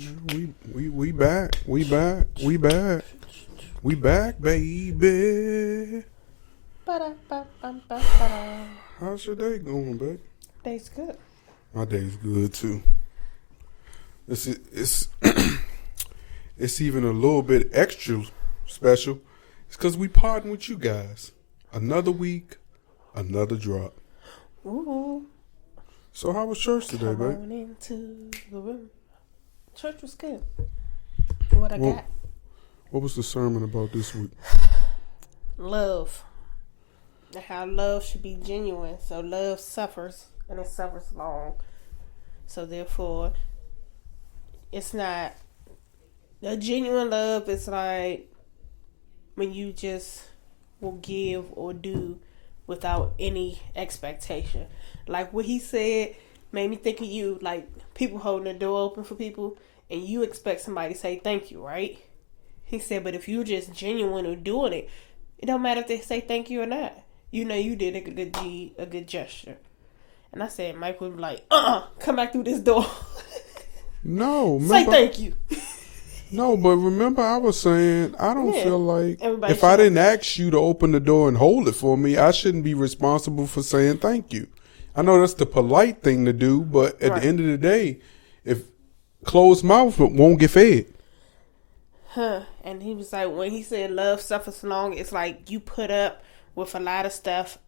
We back. We back, baby. How's your day going, babe? Day's good. My day's good too. It's even a little bit extra special. It's because we partner with you guys. Another week, another drop. Ooh. So how was church today, babe? On into the room. Church was good. What I got? What was the sermon about this week? Love. And how love should be genuine. So love suffers, and it suffers long. So therefore, it's not a genuine love. It's like when you just will give or do without any expectation. Like what he said made me think of you, like people holding the door open for people and you expect somebody to say thank you, right? He said, but if you're just genuine or doing it, it don't matter if they say thank you or not. You know you did a good deed, a good gesture. And I said, Mike would be like, come back through this door. No, remember, say thank you. No, but remember I was saying, I don't feel like if I didn't ask you to open the door and hold it for me, I shouldn't be responsible for saying thank you. I know that's the polite thing to do, but at the end of the day, if closed mouth won't get fed. And he was like, when he said love suffers long, it's like you put up with a lot of stuff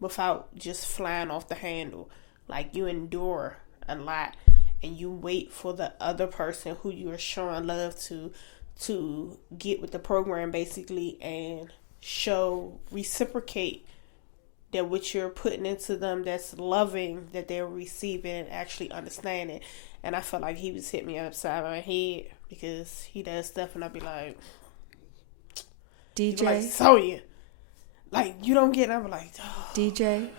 without just flying off the handle. Like you endure a lot and you wait for the other person who you are showing love to get with the program basically and reciprocate that what you're putting into them that's loving, that they're receiving and actually understanding. And I felt like he was hitting me upside my head because he does stuff and I'd be like, DJ, like, Sonya, like you don't get it. I'm like, oh. DJ,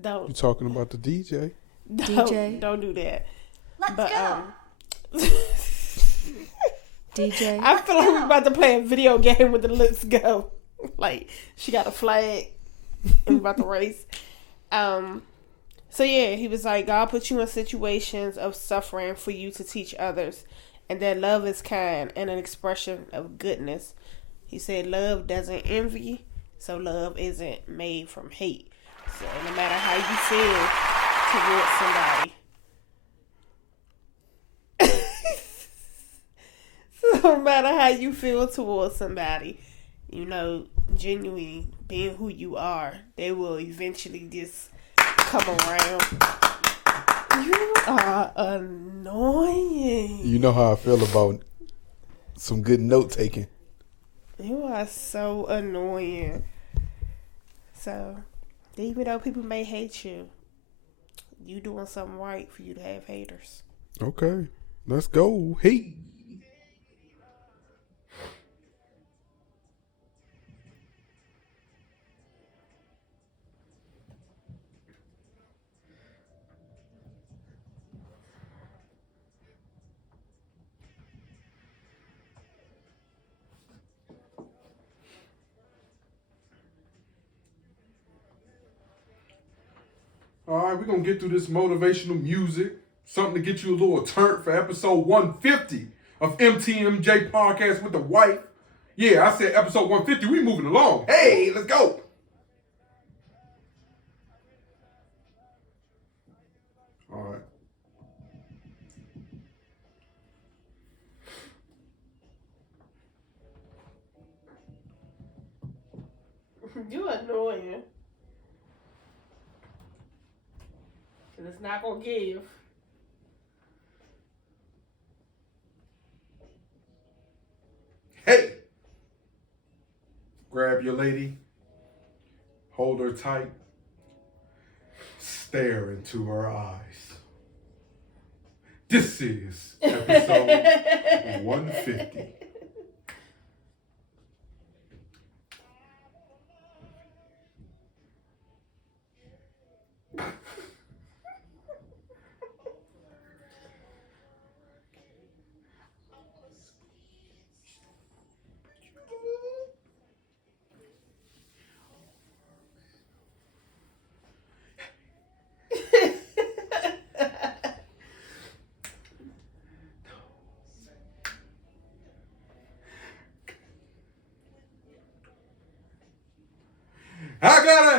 don't. You talking about the DJ? Don't do that. Let's go. DJ, I feel like we're about to play a video game with the Let's Go. Like she got a flag and we're about to race. So yeah, he was like, God put you in situations of suffering for you to teach others, and that love is kind and an expression of goodness. He said love doesn't envy, so love isn't made from hate. So no matter how you feel towards somebody, you know, genuinely being who you are, they will eventually just come around. You are annoying. You know how I feel about some good note taking. You are so annoying. So, even though people may hate you, you doing something right for you to have haters. Okay, let's go. Hey. All right, we're going to get through this motivational music. Something to get you a little turnt for episode 150 of MTMJ Podcast with the wife. Yeah, I said episode 150. We moving along. Hey, let's go. All right. You annoying. And it's not gonna give. Hey! Grab your lady, hold her tight, stare into her eyes. This is episode 150.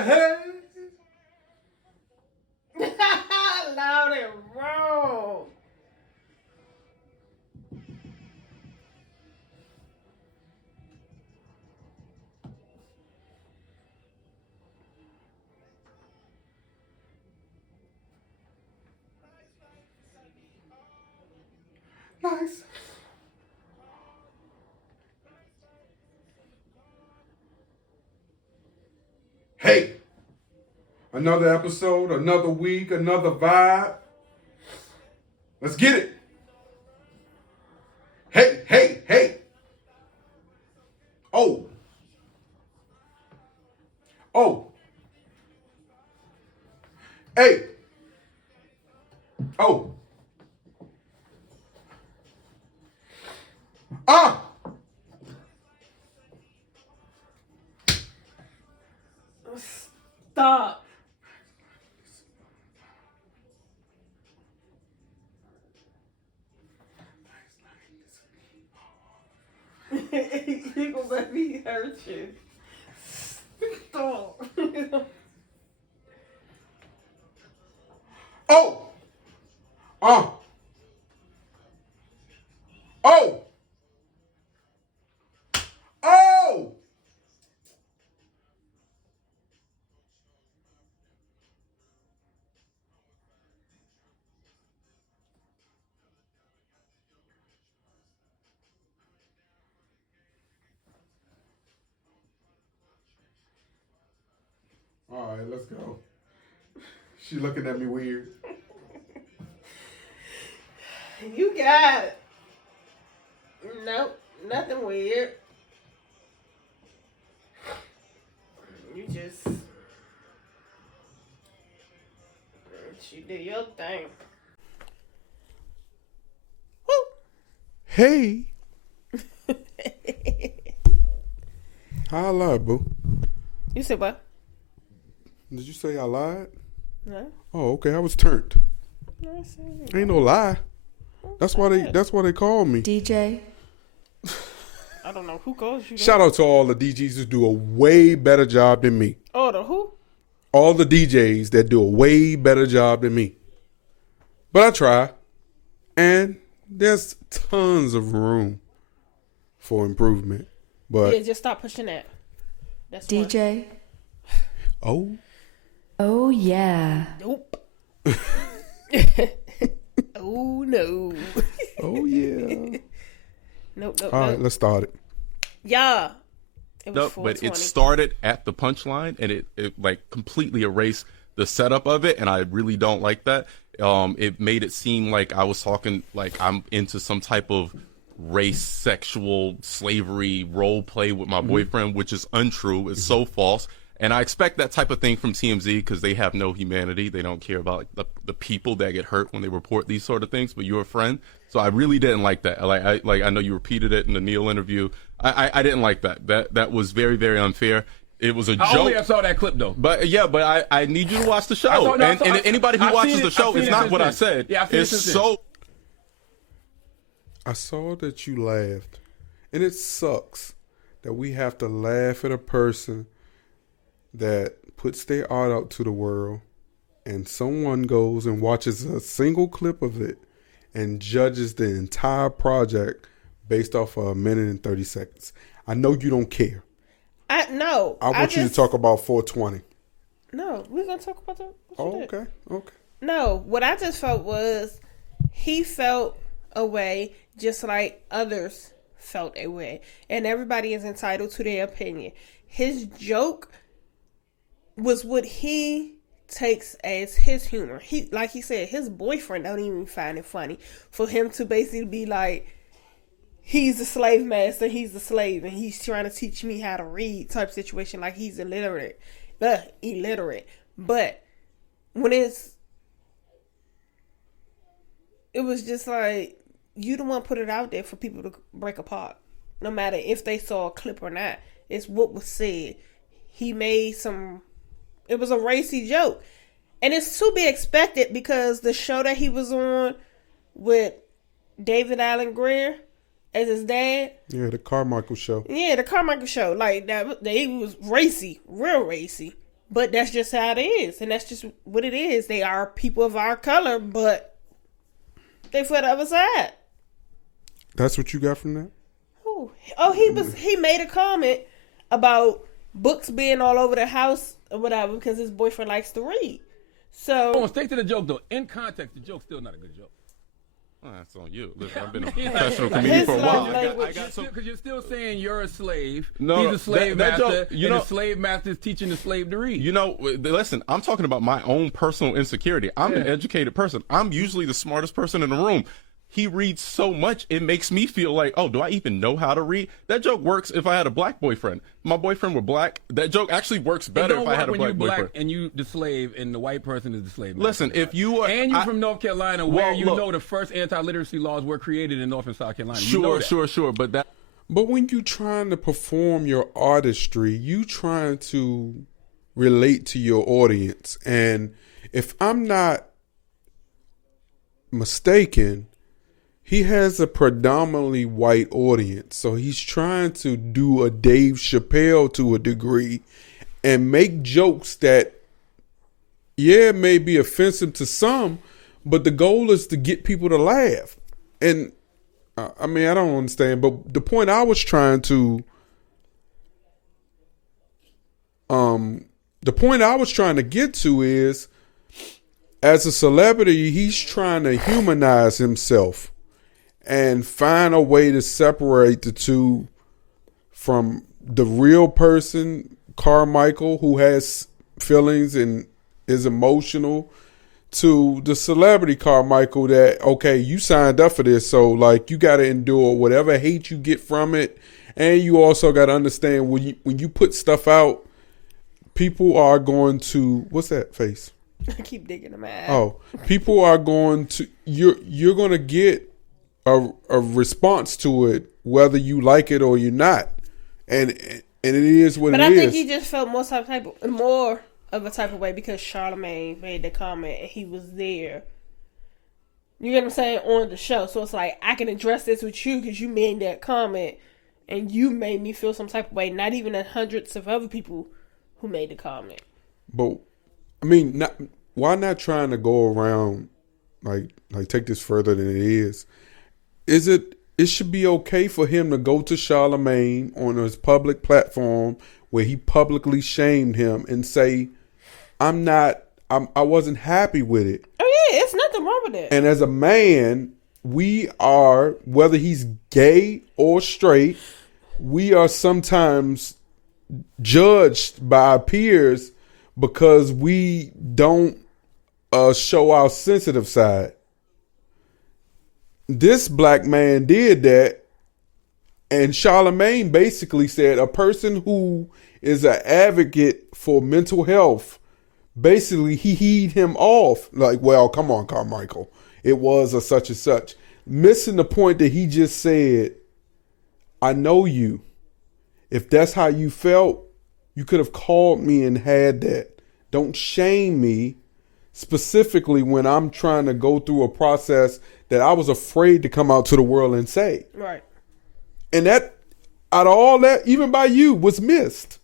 hey. Loud and wrong. Nice. Hey, another episode, another week, another vibe. Let's get it. Hey, hey, hey. Oh. Oh. Hey. Oh. Ah. Stop. You gonna let me hurt you. Stop. Oh. Oh. Oh. Oh. All right, let's go. She looking at me weird. You got it. Nope, nothing weird. You do your thing. Woo! Hey. I lied, boo. You said what? Did you say I lied? No. Oh, okay. I was turned. No, I said Ain't no lie. That's why they call me. DJ. I don't know who calls you. Shout out to all the DJs who do a way better job than me. Oh, the who? All the DJs that do a way better job than me. But I try. And there's tons of room for improvement. But yeah, just stop pushing that. That's DJ. Oh. Oh, yeah. Nope. Oh, no. Oh, yeah. Nope. All right, let's start it. Yeah. No, but it started at the punchline, and it like completely erased the setup of it, and I really don't like that. It made it seem like I was talking like I'm into some type of race, sexual, slavery role play with my boyfriend, which is untrue. It's so false. And I expect that type of thing from TMZ because they have no humanity. They don't care about like, the people that get hurt when they report these sort of things. But you're a friend, so I really didn't like that. I know you repeated it in the Neil interview. I didn't like that. That was very, very unfair. It was a joke. I saw that clip though. But I need you to watch the show. And anybody who watches the show, it's not what I said. Yeah, it's so. I saw that you laughed, and it sucks that we have to laugh at a person that puts their art out to the world, and someone goes and watches a single clip of it and judges the entire project based off of 1 minute and 30 seconds. I know you don't care. I want you to talk about 420. No, we're going to talk about that. Okay. No, what I just felt was he felt a way just like others felt a way. And everybody is entitled to their opinion. His joke was what he takes as his humor. He, like he said, his boyfriend don't even find it funny for him to basically be like, he's the slave master, he's the slave, and he's trying to teach me how to read type situation, like he's illiterate. But when it was just like, you the one put it out there for people to break apart, no matter if they saw a clip or not. It's what was said. He made it was a racy joke. And it's to be expected because the show that he was on with David Allen Greer as his dad. Yeah, the Carmichael show. Yeah, the Carmichael show. Like, that, he was racy, real racy. But that's just how it is. And that's just what it is. They are people of our color, but they for the other side. That's what you got from that? Oh, he made a comment about books being all over the house or whatever because his boyfriend likes to read. So, oh, stay to the joke though. In context, the joke's still not a good joke. Oh, that's on you. Listen, I've been a professional comedian for a while. Because you're still saying you're a slave. No, he's a slave master. Joke, the slave master is teaching the slave to read. You know, listen, I'm talking about my own personal insecurity. I'm an educated person. I'm usually the smartest person in the room. He reads so much, it makes me feel like, oh, do I even know how to read? That joke works if I had a black boyfriend. My boyfriend were black. That joke actually works better if I had a black boyfriend. And you the slave, and the white person is the slave. Listen, if you are... And you're from North Carolina, where know the first anti-literacy laws were created in North and South Carolina. Sure. But when you trying to perform your artistry, you trying to relate to your audience. And if I'm not mistaken... he has a predominantly white audience, so he's trying to do a Dave Chappelle to a degree and make jokes that, may be offensive to some, but the goal is to get people to laugh. And, I don't understand, but the point I was trying to, get to is, as a celebrity, he's trying to humanize himself and find a way to separate the two from the real person, Carmichael, who has feelings and is emotional, to the celebrity Carmichael that, okay, you signed up for this, so like you got to endure whatever hate you get from it, and you also got to understand when you put stuff out, people are going to, what's that face? I keep digging them out. Oh, people are going to, you're going to get a response to it, whether you like it or you're not, and it is what it is. But I think he just felt more of a type of way because Charlamagne made the comment and he was there. You get what I'm saying, on the show. So it's like, I can address this with you because you made that comment and you made me feel some type of way. Not even the hundreds of other people who made the comment. But why not trying to go around like take this further than it is? It should be okay for him to go to Charlamagne on his public platform where he publicly shamed him and say, I wasn't happy with it. Oh yeah, it's nothing wrong with it. And as a man, we are, whether he's gay or straight, we are sometimes judged by our peers because we don't show our sensitive side. This black man did that, and Charlamagne basically said a person who is an advocate for mental health, basically he heed him off. Like, well, come on, Carmichael. It was a such and such. Missing the point that he just said, I know you. If that's how you felt, you could have called me and had that. Don't shame me, specifically when I'm trying to go through a process that I was afraid to come out to the world and say. Right. And that, out of all that, even by you, was missed.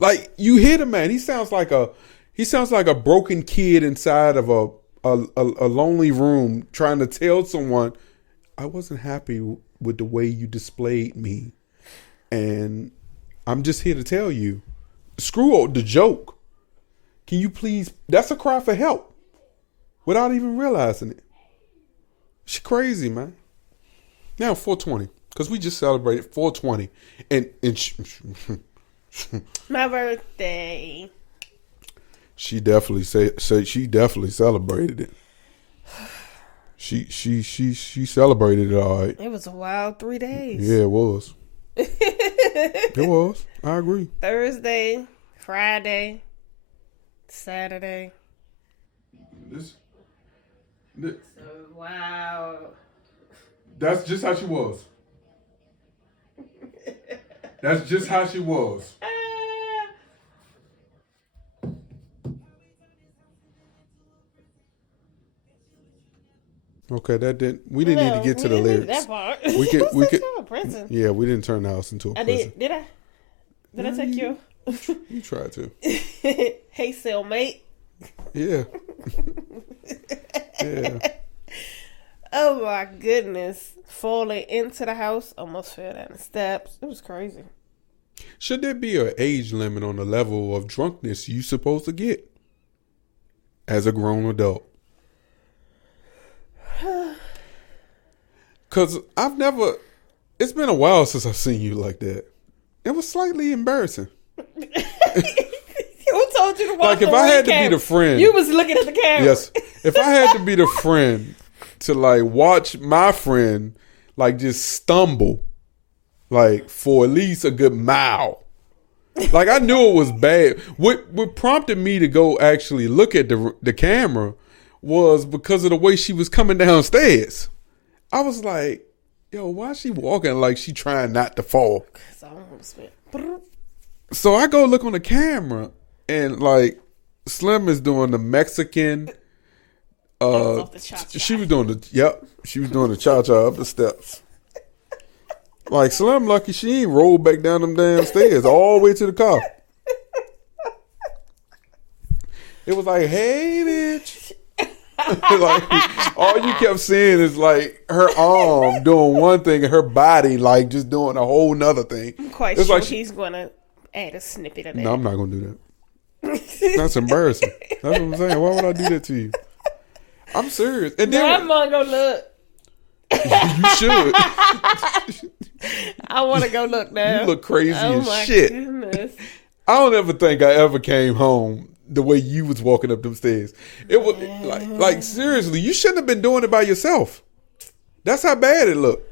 Like, you hear the man. He sounds like a broken kid inside of a lonely room trying to tell someone, I wasn't happy with the way you displayed me. And I'm just here to tell you, screw the joke. Can you please, that's a cry for help without even realizing it. She's crazy, man. Now 420, because we just celebrated 420, and my birthday. She definitely she definitely celebrated it. She celebrated it all right. It was a wild 3 days. Yeah, it was. It was. I agree. Thursday, Friday, Saturday. Wow. That's just how she was. That's just how she was. Okay, we didn't need to get to the lyrics. That part. We could prison. Yeah, we didn't turn the house into a prison. Did I take you? You try to. Hey, cellmate. Yeah. Yeah. Oh my goodness. Falling into the house, almost fell down the steps. It was crazy. Should there be an age limit on the level of drunkenness you supposed to get as a grown adult? Because it's been a while since I've seen you like that. It was slightly embarrassing. Who told you to watch like if I had to be the friend. You was looking at the camera. Yes. If I had to be the friend to like watch my friend like just stumble like for at least a good mile. Like I knew it was bad. What prompted me to go actually look at the camera was because of the way she was coming downstairs. I was like, yo, why is she walking like she trying not to fall? So I go look on the camera and like Slim is doing the Mexican she was doing the cha-cha up the steps. Like Slim lucky she ain't rolled back down them damn stairs all the way to the car. It was like, hey bitch. Like all you kept seeing is like her arm doing one thing and her body like just doing a whole nother thing. I'm quite sure like he's gonna add a snippet of that. No, I'm not gonna do that. That's embarrassing. That's what I'm saying. Why would I do that to you? I'm serious. And then I'm gonna go look. You should. I want to go look now. You look crazy as shit. Goodness. I don't ever think I ever came home the way you was walking up them stairs. It was like seriously, you shouldn't have been doing it by yourself. That's how bad it looked.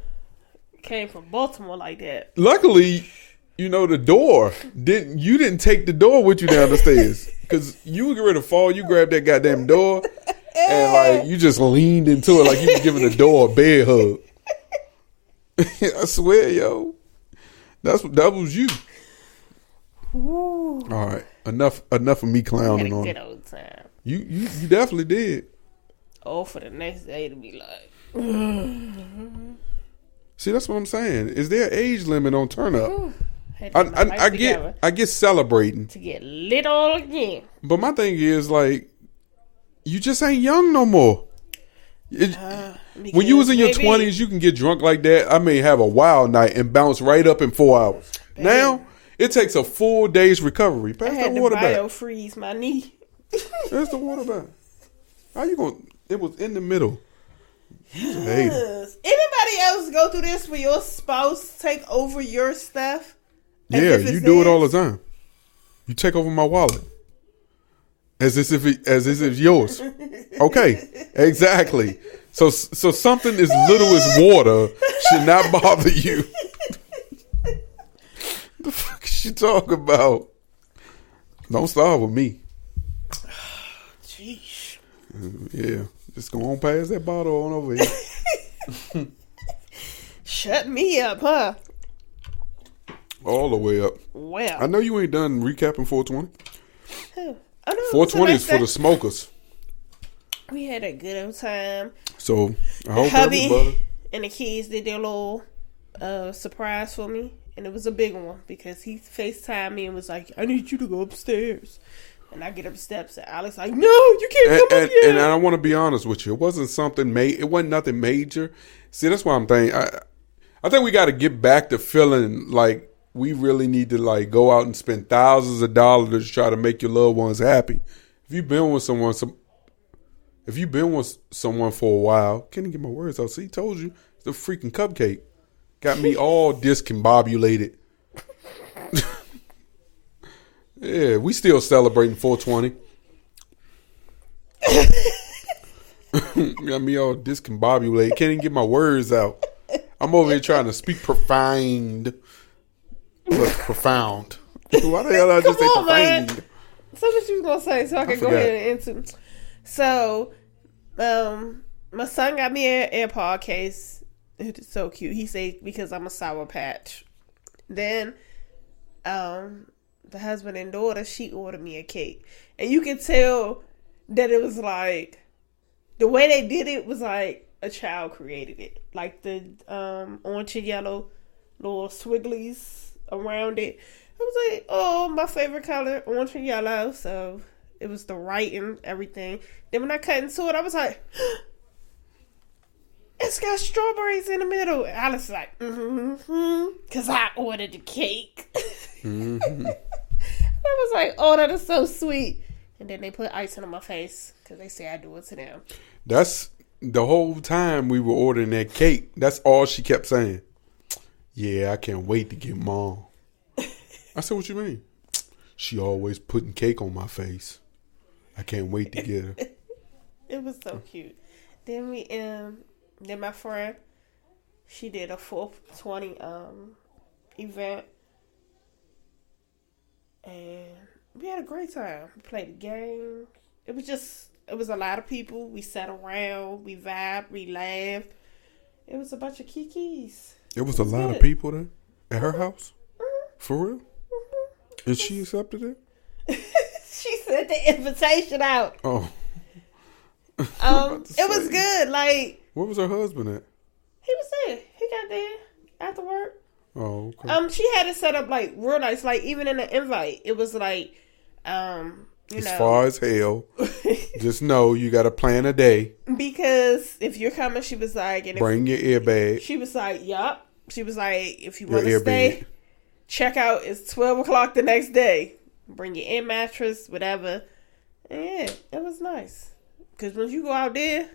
Came from Baltimore like that. Luckily, the door you didn't take the door with you down the stairs because you were ready to fall. You grabbed that goddamn door and like you just leaned into it like you was giving the door a bear hug. I swear, yo, that was you. Ooh. All right, enough of me clowning on. Good old time. You definitely did. Oh, for the next day to be like. See, that's what I'm saying. Is there an age limit on turn up? I get celebrating to get lit all again. But my thing is like, you just ain't young no more. When you was in your 20s, you can get drunk like that. I may have a wild night and bounce right up in 4 hours. Baby. Now it takes a full day's recovery. Pass that water back. I had to freeze my knee. Pass the water back. How you gonna? It was in the middle. Anybody else go through this where your spouse take over your stuff? Yeah, you do it all the time. You take over my wallet. As if it's yours. Okay, exactly. So something as little as water should not bother you. The fuck is you talking about? Don't start with me. Jeez. Yeah, just go on past that bottle on over here. Shut me up, huh? All the way up. Well, I know you ain't done recapping 420. I know, 420 is for the smokers. We had a good old time. So I hope hubby everybody and the kids did their little surprise for me, and it was a big one because he FaceTimed me and was like, "I need you to go upstairs." And I get up the steps, and Alex like, "No, you can't come up yet." And I want to be honest with you, it wasn't nothing major. See, that's why I'm thinking. I think we got to get back to feeling like we really need to like go out and spend thousands of dollars to try to make your loved ones happy. If you've been with someone for a while, can't even get my words out. See, told you, it's the freaking cupcake. Got me all discombobulated. Yeah, we still celebrating 420. Got me all discombobulated. Can't even get my words out. I'm over here trying to speak profound. Why the hell did I just say profound? Man. So what you was gonna say so I can go ahead and into. So, my son got me an AirPod case. It's so cute. He said because I'm a Sour Patch. Then, the husband and daughter, she ordered me a cake, and you can tell that it was like the way they did it was like a child created it, like the orange and yellow little swigglies around it. was like, oh, my favorite color, orange and yellow. So it was the right and everything. Then when I cut into it, I was like, it's got strawberries in the middle. And I was like, because I ordered the cake. Mm-hmm. I was like, oh, that is so sweet. And then they put icing on my face because they say I do it to them. That's the whole time we were ordering that cake. That's all she kept saying. Yeah, I can't wait to get Mom. I said, what you mean? She always putting cake on my face. I can't wait to get her. It was so cute. Then then my friend, she did a 420 event. And we had a great time. We played a game. It was a lot of people. We sat around, we vibed, we laughed. It was a bunch of kikis. It was a lot of people there at her house? Mm-hmm. For real? Mm-hmm. And she accepted it? She sent the invitation out. Oh. It was good. Like, where was her husband at? He was there. He got there after work. Oh, okay. She had it set up like real nice. Like even in the invite, it was like, as far as hell. Just know you got to plan a day. Because if you're coming, she was like, bring your airbag. She was like, yup. She was like, if you want to stay, checkout is 12:00 the next day. Bring your air mattress, whatever. And yeah, it was nice. Because when you go out there,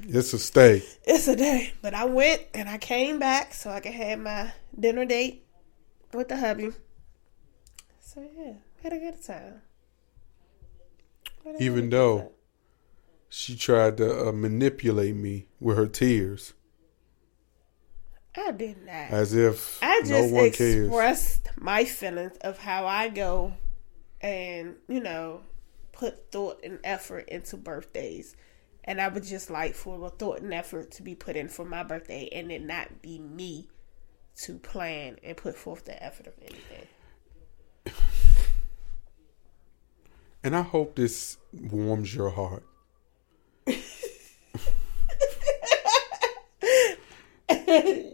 it's a stay. It's a day. But I went and I came back so I could have my dinner date with the hubby. So yeah, had a good time. Even though she tried to manipulate me with her tears. I did not. As if I just no one cares. Expressed my feelings of how I go and, put thought and effort into birthdays. And I would just like for the thought and effort to be put in for my birthday and it not be me to plan and put forth the effort of anything. And I hope this warms your heart.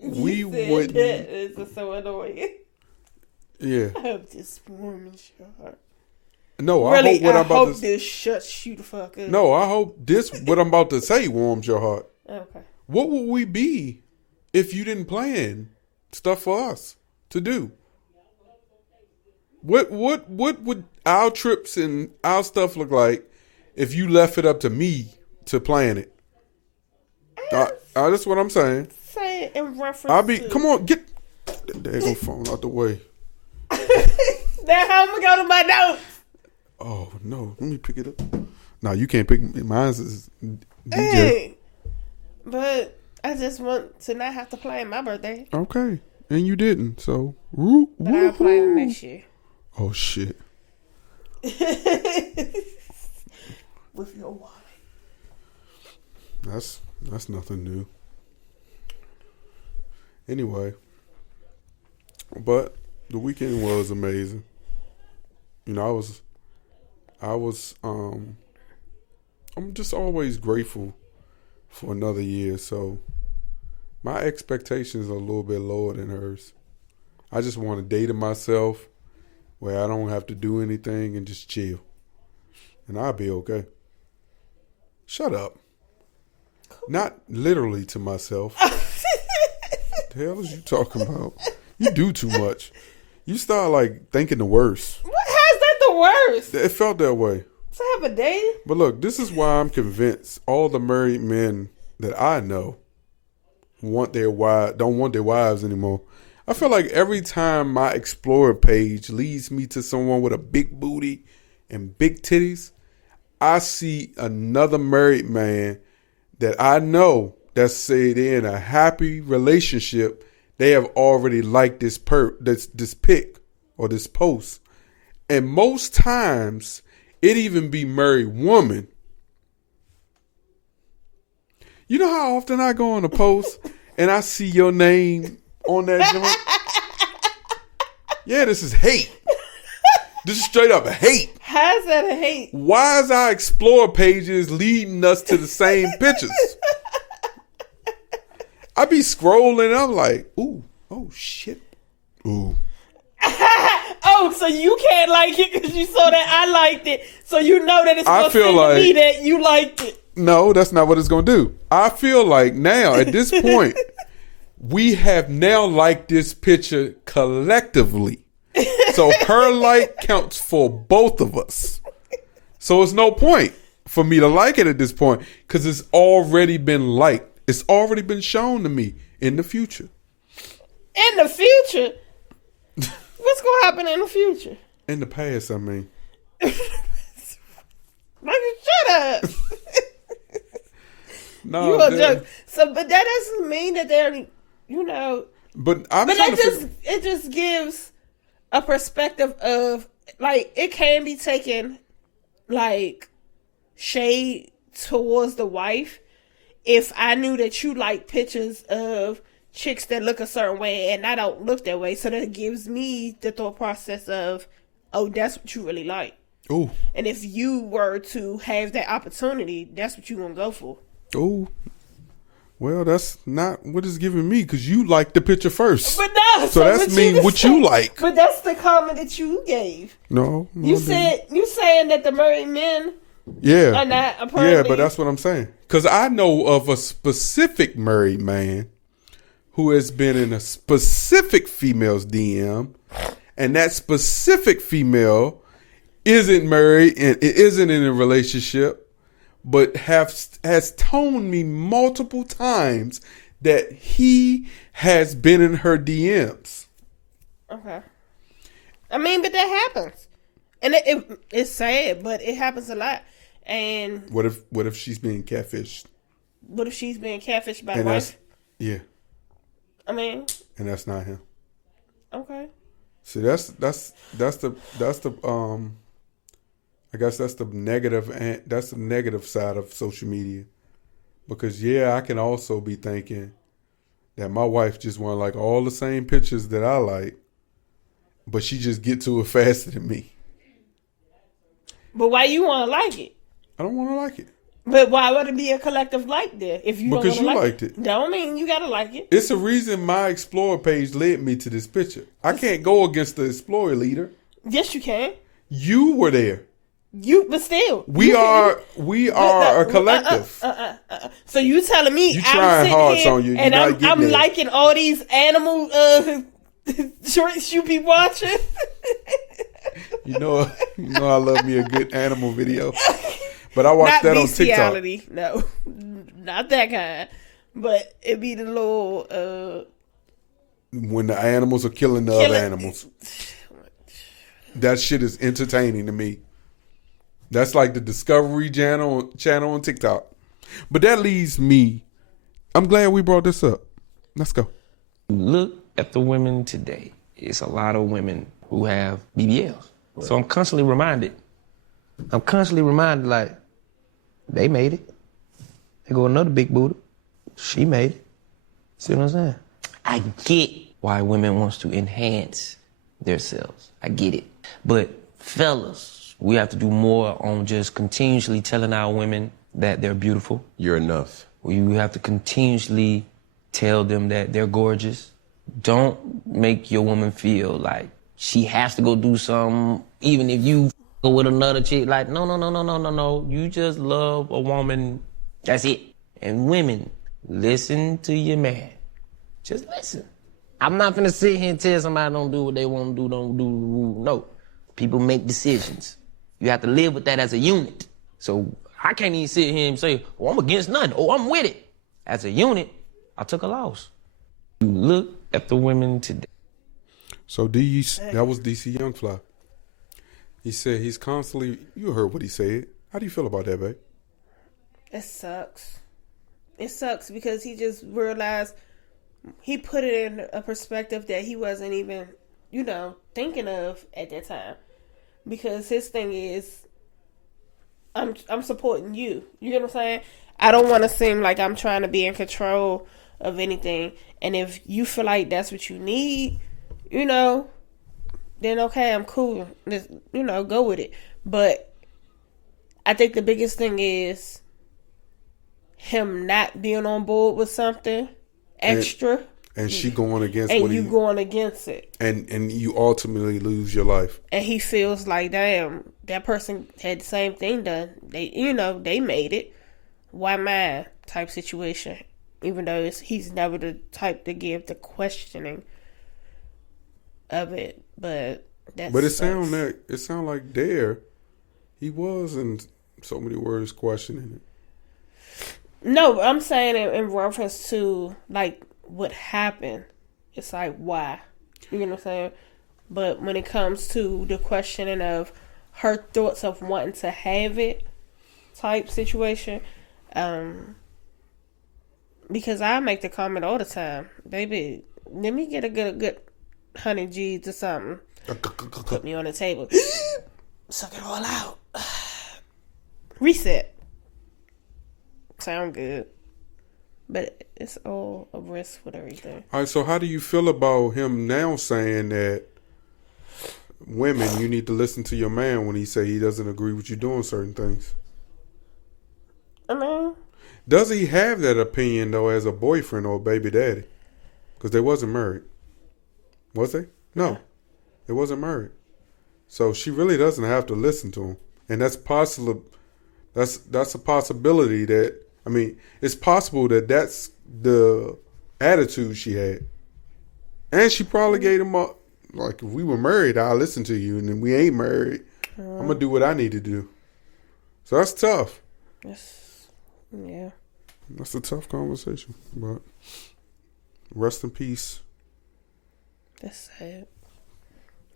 We wouldn't. This is so annoying. Yeah. I hope this warms your heart. No, really, I hope this shuts you the fuck up. No, I hope this, what I'm about to say, warms your heart. Okay. What would we be if you didn't plan stuff for us to do? What would our trips and our stuff look like if you left it up to me to plan it? That's what I'm saying. Say in reference to... Come on, get that daggone phone out the way. Now how am I go to my notes? Oh, no. Let me pick it up. No, you can't pick it. Mine's is DJ. Hey, but I just want to not have to plan my birthday. Okay. And you didn't, so. But I'll plan next year. Oh, shit. With your wallet. That's nothing new. Anyway. But the weekend was amazing. I'm just always grateful for another year. So my expectations are a little bit lower than hers. I just want a day to myself where I don't have to do anything and just chill. And I'll be okay. Shut up. Not literally to myself. What the hell is you talking about? You do too much. You start thinking the worst. What has that the worst? It felt that way. To have a day? But look, this is why I'm convinced all the married men that I know don't want their wives anymore. I feel like every time my Explorer page leads me to someone with a big booty and big titties, I see another married man that I know that say they're in a happy relationship. They have already liked this pic or this post. And most times, it even be married woman. You know how often I go on a post and I see your name on that joint? Yeah, this is hate. This is straight up a hate. How's that a hate? Why is our Explore pages leading us to the same pictures? I be scrolling and I'm like, ooh, oh shit. Ooh. Oh, Oh, so you can't like it because you saw that I liked it. So you know that it's going to say to me that you liked it. No, that's not what it's going to do. I feel like now, at this point, we have now liked this picture collectively. So her like counts for both of us. So it's no point for me to like it at this point because it's already been liked. It's already been shown to me in the future. In the future? What's going to happen in the future? In the past, I mean. Shut up. No, you a joke. So, but that doesn't mean that they're, you know. But it just gives a perspective of, like, it can be taken, like, shade towards the wife if I knew that you like pictures of chicks that look a certain way and I don't look that way. So that gives me the thought process of, oh, that's what you really like. Ooh. And if you were to have that opportunity, that's what you're going to go for. Oh, well, that's not what it's giving me because you liked the picture first. But no, so that's mean what you like. But that's the comment that you gave. No, you saying that the married men. Yeah, are not apparently. Yeah, but that's what I'm saying. Because I know of a specific married man who has been in a specific female's DM, and that specific female isn't married and isn't in a relationship. But has told me multiple times that he has been in her DMs. Okay. I mean, but that happens. And it's sad, but it happens a lot. And what if she's being catfished? What if she's being catfished by a wife? Yeah. I mean. And that's not him. Okay. See, that's the I guess that's the negative side of social media. Because, I can also be thinking that my wife just want like all the same pictures that I like, but she just get to it faster than me. But why you want to like it? I don't want to like it. But why would it be a collective like there if you because don't you like liked it? Don't mean you got to like it. It's a reason my Explorer page led me to this picture. I can't go against the Explorer leader. Yes, you can. You were there. But still, we are a collective. So you telling me you trying hard on you, and I'm liking all these animal shorts you be watching. you know, I love me a good animal video, but I watched that on TikTok. No, not that kind. But it be the little when the animals are killing the other animals. That shit is entertaining to me. That's like the Discovery channel on TikTok. But that leaves me. I'm glad we brought this up. Let's go. Look at the women today. It's a lot of women who have BBLs. So I'm constantly reminded, like, they made it. They go another big booty. She made it. See what I'm saying? I get why women wants to enhance themselves. I get it. But fellas, we have to do more on just continuously telling our women that they're beautiful. You're enough. We have to continuously tell them that they're gorgeous. Don't make your woman feel like she has to go do something, even if you go with another chick. Like, no. You just love a woman. That's it. And women, listen to your man. Just listen. I'm not gonna sit here and tell somebody don't do what they want to do, don't do. No. People make decisions. You have to live with that as a unit. So I can't even sit here and say, oh, I'm against nothing. Oh, I'm with it. As a unit, I took a loss. You look at the women today. So that was DC Young Fly. He said he's constantly, you heard what he said. How do you feel about that, babe? It sucks. It sucks because he just realized he put it in a perspective that he wasn't even, thinking of at that time. Because his thing is, I'm supporting you. You get what I'm saying? I don't want to seem like I'm trying to be in control of anything. And if you feel like that's what you need, then okay, I'm cool. Just, go with it. But I think the biggest thing is him not being on board with something extra. And she going against and you going against it. And you ultimately lose your life. And he feels like, damn, that person had the same thing done. They made it. Why mine? Type situation. Even though he's never the type to give the questioning of it. But it sound like there he was in so many words questioning it. No, I'm saying it in reference to like what happened. It's like why, you know what I'm saying? But when it comes to the questioning of her thoughts of wanting to have it type situation, because I make the comment all the time, baby, let me get a good 100 G's or something. Put me on the table. Suck it all out. Reset. Sound good. But it's all a risk with everything. All right, so how do you feel about him now saying that women, you need to listen to your man when he say he doesn't agree with you doing certain things? I mean, does he have that opinion, though, as a boyfriend or baby daddy? Because they wasn't married. Was they? No. They wasn't married. So she really doesn't have to listen to him. And that's possible. That's a possibility that, I mean, it's possible that that's the attitude she had. And she probably gave him up. Like, if we were married, I'll listen to you. And then we ain't married, I'm going to do what I need to do. So that's tough. Yeah. That's a tough conversation. But rest in peace. That's sad.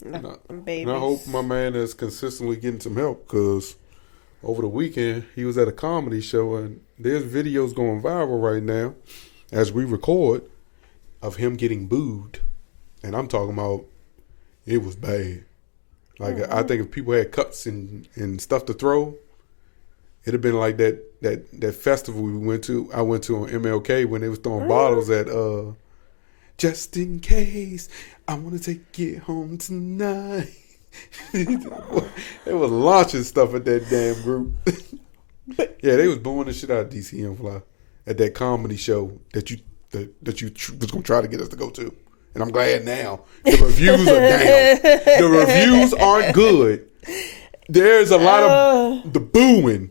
And I hope my man is consistently getting some help, because over the weekend he was at a comedy show and there's videos going viral right now as we record of him getting booed. And I'm talking about it was bad. Like, I think if people had cuts and stuff to throw, it'd have been like that festival I went to on MLK when they was throwing bottles at just in case I want to take it home tonight. They was launching stuff at that damn group. Yeah, they was booing the shit out of DC Fly at that comedy show that you was gonna try to get us to go to. And I'm glad now the reviews are down. The reviews aren't good. There's a lot of the booing.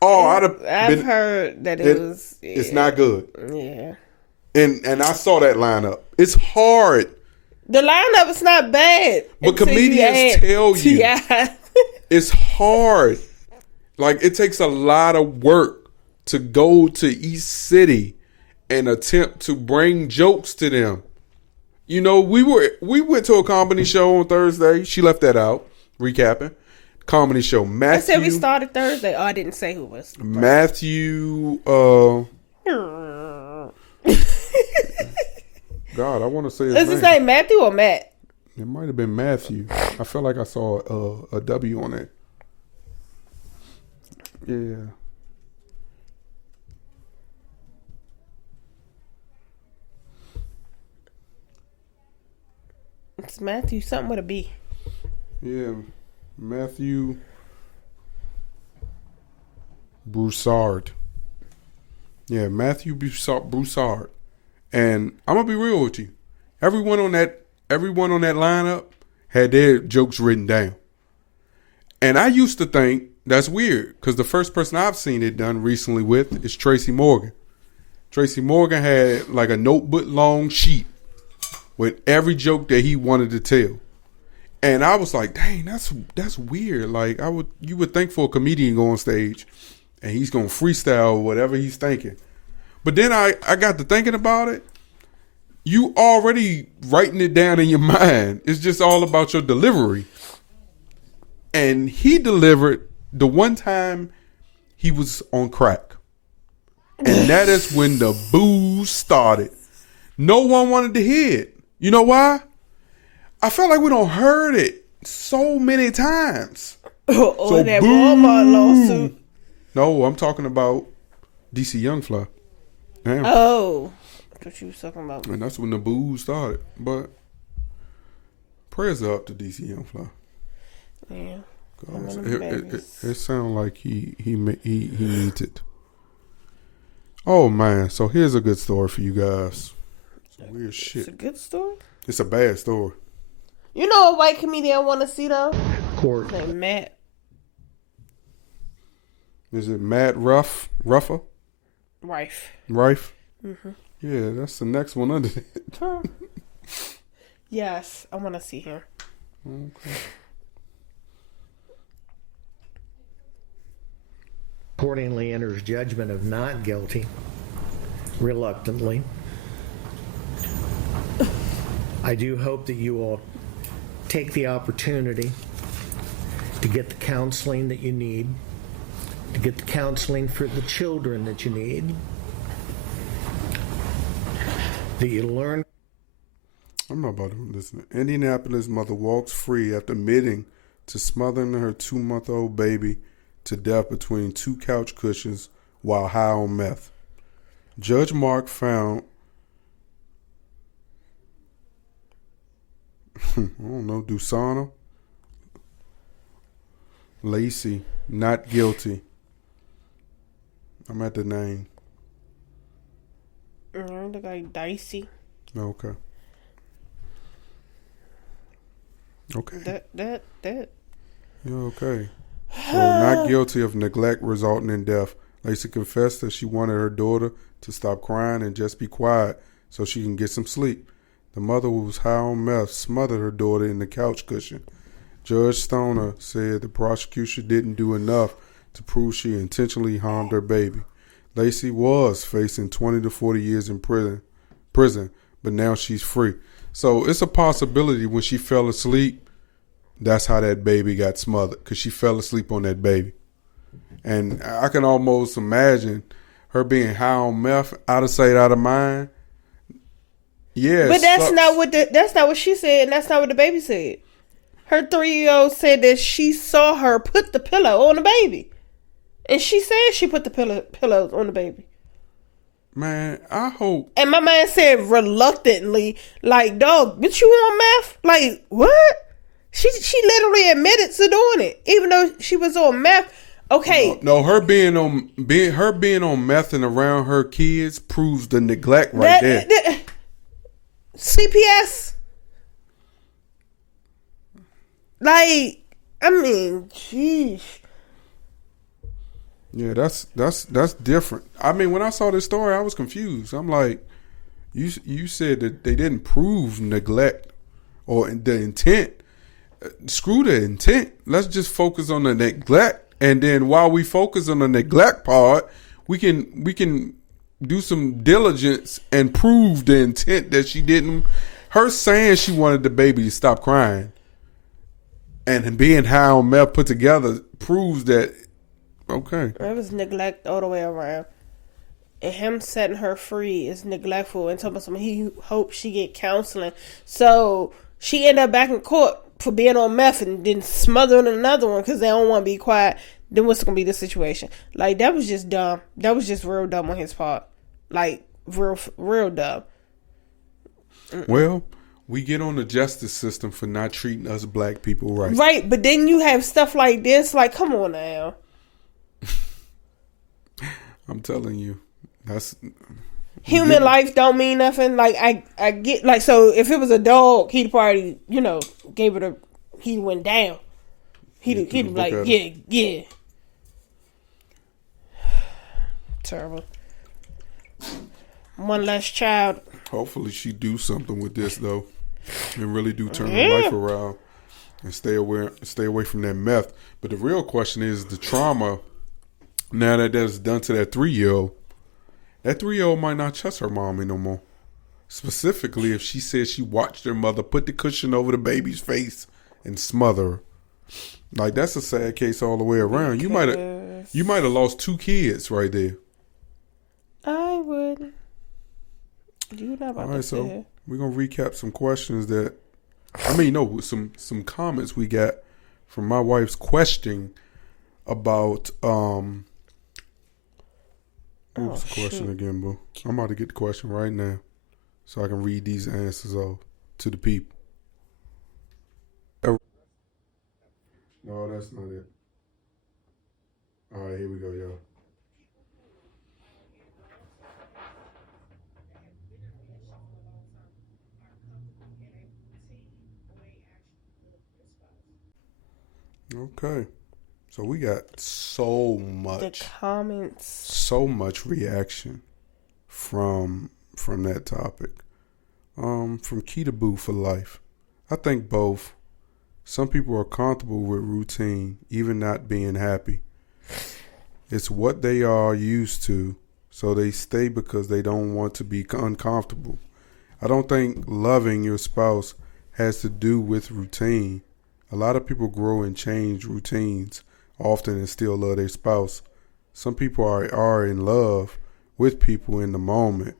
Oh, I've heard that it was. Yeah. It's not good. Yeah. And I saw that lineup. It's hard. The lineup is not bad. But comedians tell you it's hard. Like, it takes a lot of work to go to each city and attempt to bring jokes to them. You know, we went to a comedy show on Thursday. She left that out. Recapping. Comedy show. Matthew. I said we started Thursday. Oh, I didn't say who was. Matthew. God, I want to say his name. Is his name Matthew or Matt? It might have been Matthew. I felt like I saw a W on it. Yeah. It's Matthew, something with a B. Yeah. Matthew Broussard. Yeah, Matthew Broussard. And I'm gonna be real with you. Everyone on that lineup had their jokes written down. And I used to think that's weird, because the first person I've seen it done recently with is Tracy Morgan. Tracy Morgan had like a notebook long sheet with every joke that he wanted to tell. And I was like, dang, that's weird. Like, you would think for a comedian go on stage and he's gonna freestyle whatever he's thinking. But then I got to thinking about it. You already writing it down in your mind. It's just all about your delivery. And he delivered the one time he was on crack. And that is when the booze started. No one wanted to hear it. You know why? I felt like we don't heard it so many times. So that Walmart lawsuit. No, I'm talking about DC Young Fly. Damn. Oh, that's what you was talking about. And that's when the booze started. But prayers are up to DC Young Fly. Yeah. It sounds like he needs it. Oh man! So here's a good story for you guys. Weird shit. It's a good story. It's a bad story. You know a white comedian I want to see though? Court. Named Matt. Is it Matt Ruffer? Rife. Mm-hmm. Yeah, that's the next one under it. Yes, I want to see him. Okay. Accordingly enters judgment of not guilty, reluctantly. I do hope that you will take the opportunity to get the counseling that you need, to get the counseling for the children that you need, that you learn. I'm not about to listen. Indianapolis mother walks free after admitting to smothering her 2-month-old baby to death between 2 couch cushions while high on meth. Judge Mark found, I don't know, Dusana Lacey not guilty. I'm at the name. The guy Dicey. Okay. Okay. That. Yeah, okay. So, not guilty of neglect resulting in death. Lacey confessed that she wanted her daughter to stop crying and just be quiet so she can get some sleep. The mother, who was high on meth, smothered her daughter in the couch cushion. Judge Stoner said the prosecution didn't do enough to prove she intentionally harmed her baby. Lacey was facing 20 to 40 years in prison, but now she's free. So it's a possibility when she fell asleep, that's how that baby got smothered, because she fell asleep on that baby. And I can almost imagine her being high on meth, out of sight, out of mind. Yeah, but that's not what she said, and that's not what the baby said. Her 3-year-old said that she saw her put the pillow on the baby, and she said she put the pillows on the baby. Man, I hope. And my man said reluctantly, like, dog, but you on meth? Like, what? She literally admitted to doing it, even though she was on meth. Okay. No, her being on meth and around her kids proves the neglect there. CPS. Like, I mean, jeez. Yeah, that's different. I mean, when I saw this story, I was confused. I'm like, you said that they didn't prove neglect or the intent. Screw the intent. Let's just focus on the neglect, and then while we focus on the neglect part, we can do some diligence and prove the intent that she didn't. Her saying she wanted the baby to stop crying and being high on meth put together proves that. Okay. It was neglect all the way around. And him setting her free is neglectful and talking about he hopes she get counseling. So she ended up back in court for being on meth and then smothering another one because they don't want to be quiet. Then what's going to be the situation? Like, that was just dumb. That was just real dumb on his part. Like, real dumb. Well, we get on the justice system for not treating us black people right. Right, but then you have stuff like this. Like, come on now. I'm telling you, that's human life don't mean nothing. Like I get like, so if it was a dog, he'd probably gave it he went down. He'd be like yeah. Terrible. One less child. Hopefully she do something with this though, and really do turn her life around and stay away from that meth. But the real question is the trauma. Now that that's done to that 3-year-old, that 3-year-old might not trust her mommy no more. Specifically, if she says she watched her mother put the cushion over the baby's face and smother her. Like, that's a sad case all the way around. You might have lost 2 kids right there. I would. You not about all right, to so say. We're gonna recap some questions some comments we got from my wife's question about what was the question again, boo? I'm about to get the question right now so I can read these answers off to the people. No, that's not it. All right, here we go, y'all. Okay. So we got so much. The comments. So much reaction from that topic. From Key to Boo for life. I think both. Some people are comfortable with routine, even not being happy. It's what they are used to, so they stay because they don't want to be uncomfortable. I don't think loving your spouse has to do with routine. A lot of people grow and change routines often and still love their spouse. Some people are in love with people in the moment.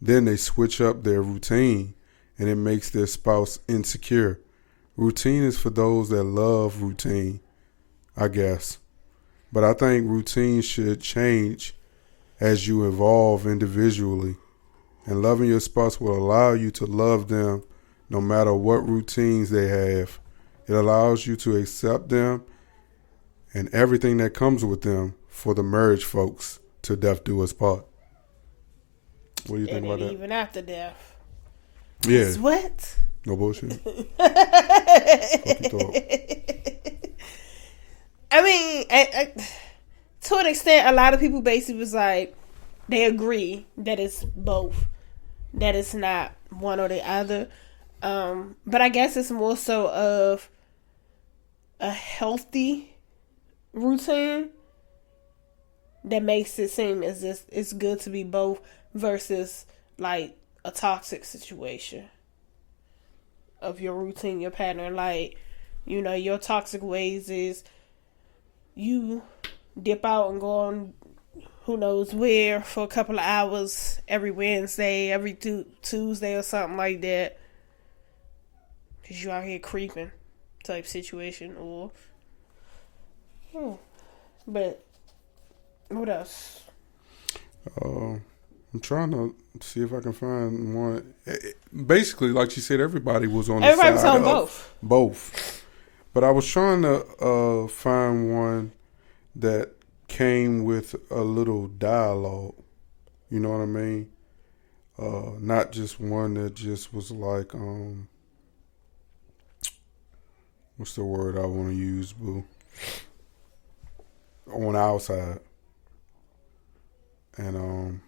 Then they switch up their routine and it makes their spouse insecure. Routine is for those that love routine, I guess. But I think routine should change as you evolve individually. And loving your spouse will allow you to love them no matter what routines they have. It allows you to accept them and everything that comes with them for the marriage folks to death do us part. What do you think about that? Even after death. Yeah. It's what? No bullshit. I mean, to an extent, a lot of people basically was like, they agree that it's both, that it's not one or the other. But I guess it's more so of a healthy routine that makes it seem as if it's good to be both versus like a toxic situation of your routine, your pattern. Like, you know, your toxic ways is you dip out and go on who knows where for a couple of hours every Wednesday, every Tuesday or something like that. Because you out here creeping type situation. Or but what else? I'm trying to see if I can find one. Basically, like she said, everybody was on Everybody the was side on of both. But I was trying to find one that came with a little dialogue. You know what I mean? Not just one that just was like, what's the word I want to use, boo? On our side. And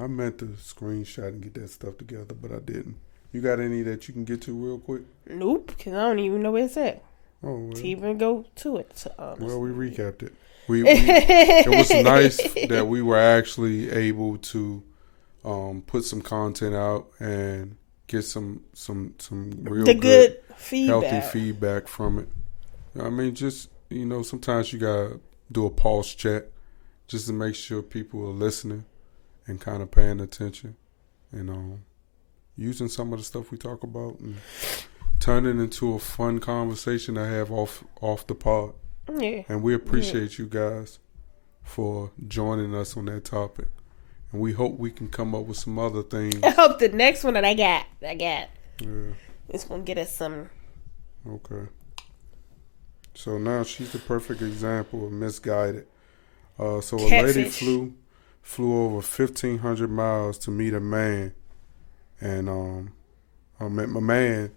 I meant to screenshot and get that stuff together, but I didn't. You got any that you can get to real quick? Nope, because I don't even know where it's at. Oh, well. To even go to it. Well, we recapped it. It was nice that we were actually able to put some content out and get some real good feedback. Healthy feedback from it. I mean, just, you know, sometimes you gotta do a pulse check just to make sure people are listening and kind of paying attention and using some of the stuff we talk about and turn it into a fun conversation to have off the pod. Yeah. And we appreciate you guys for joining us on that topic. And we hope we can come up with some other things. I hope the next one that I got, yeah, it's going to get us some. Okay. So now she's the perfect example of misguided. So a lady flew over 1,500 miles to meet a man. And a man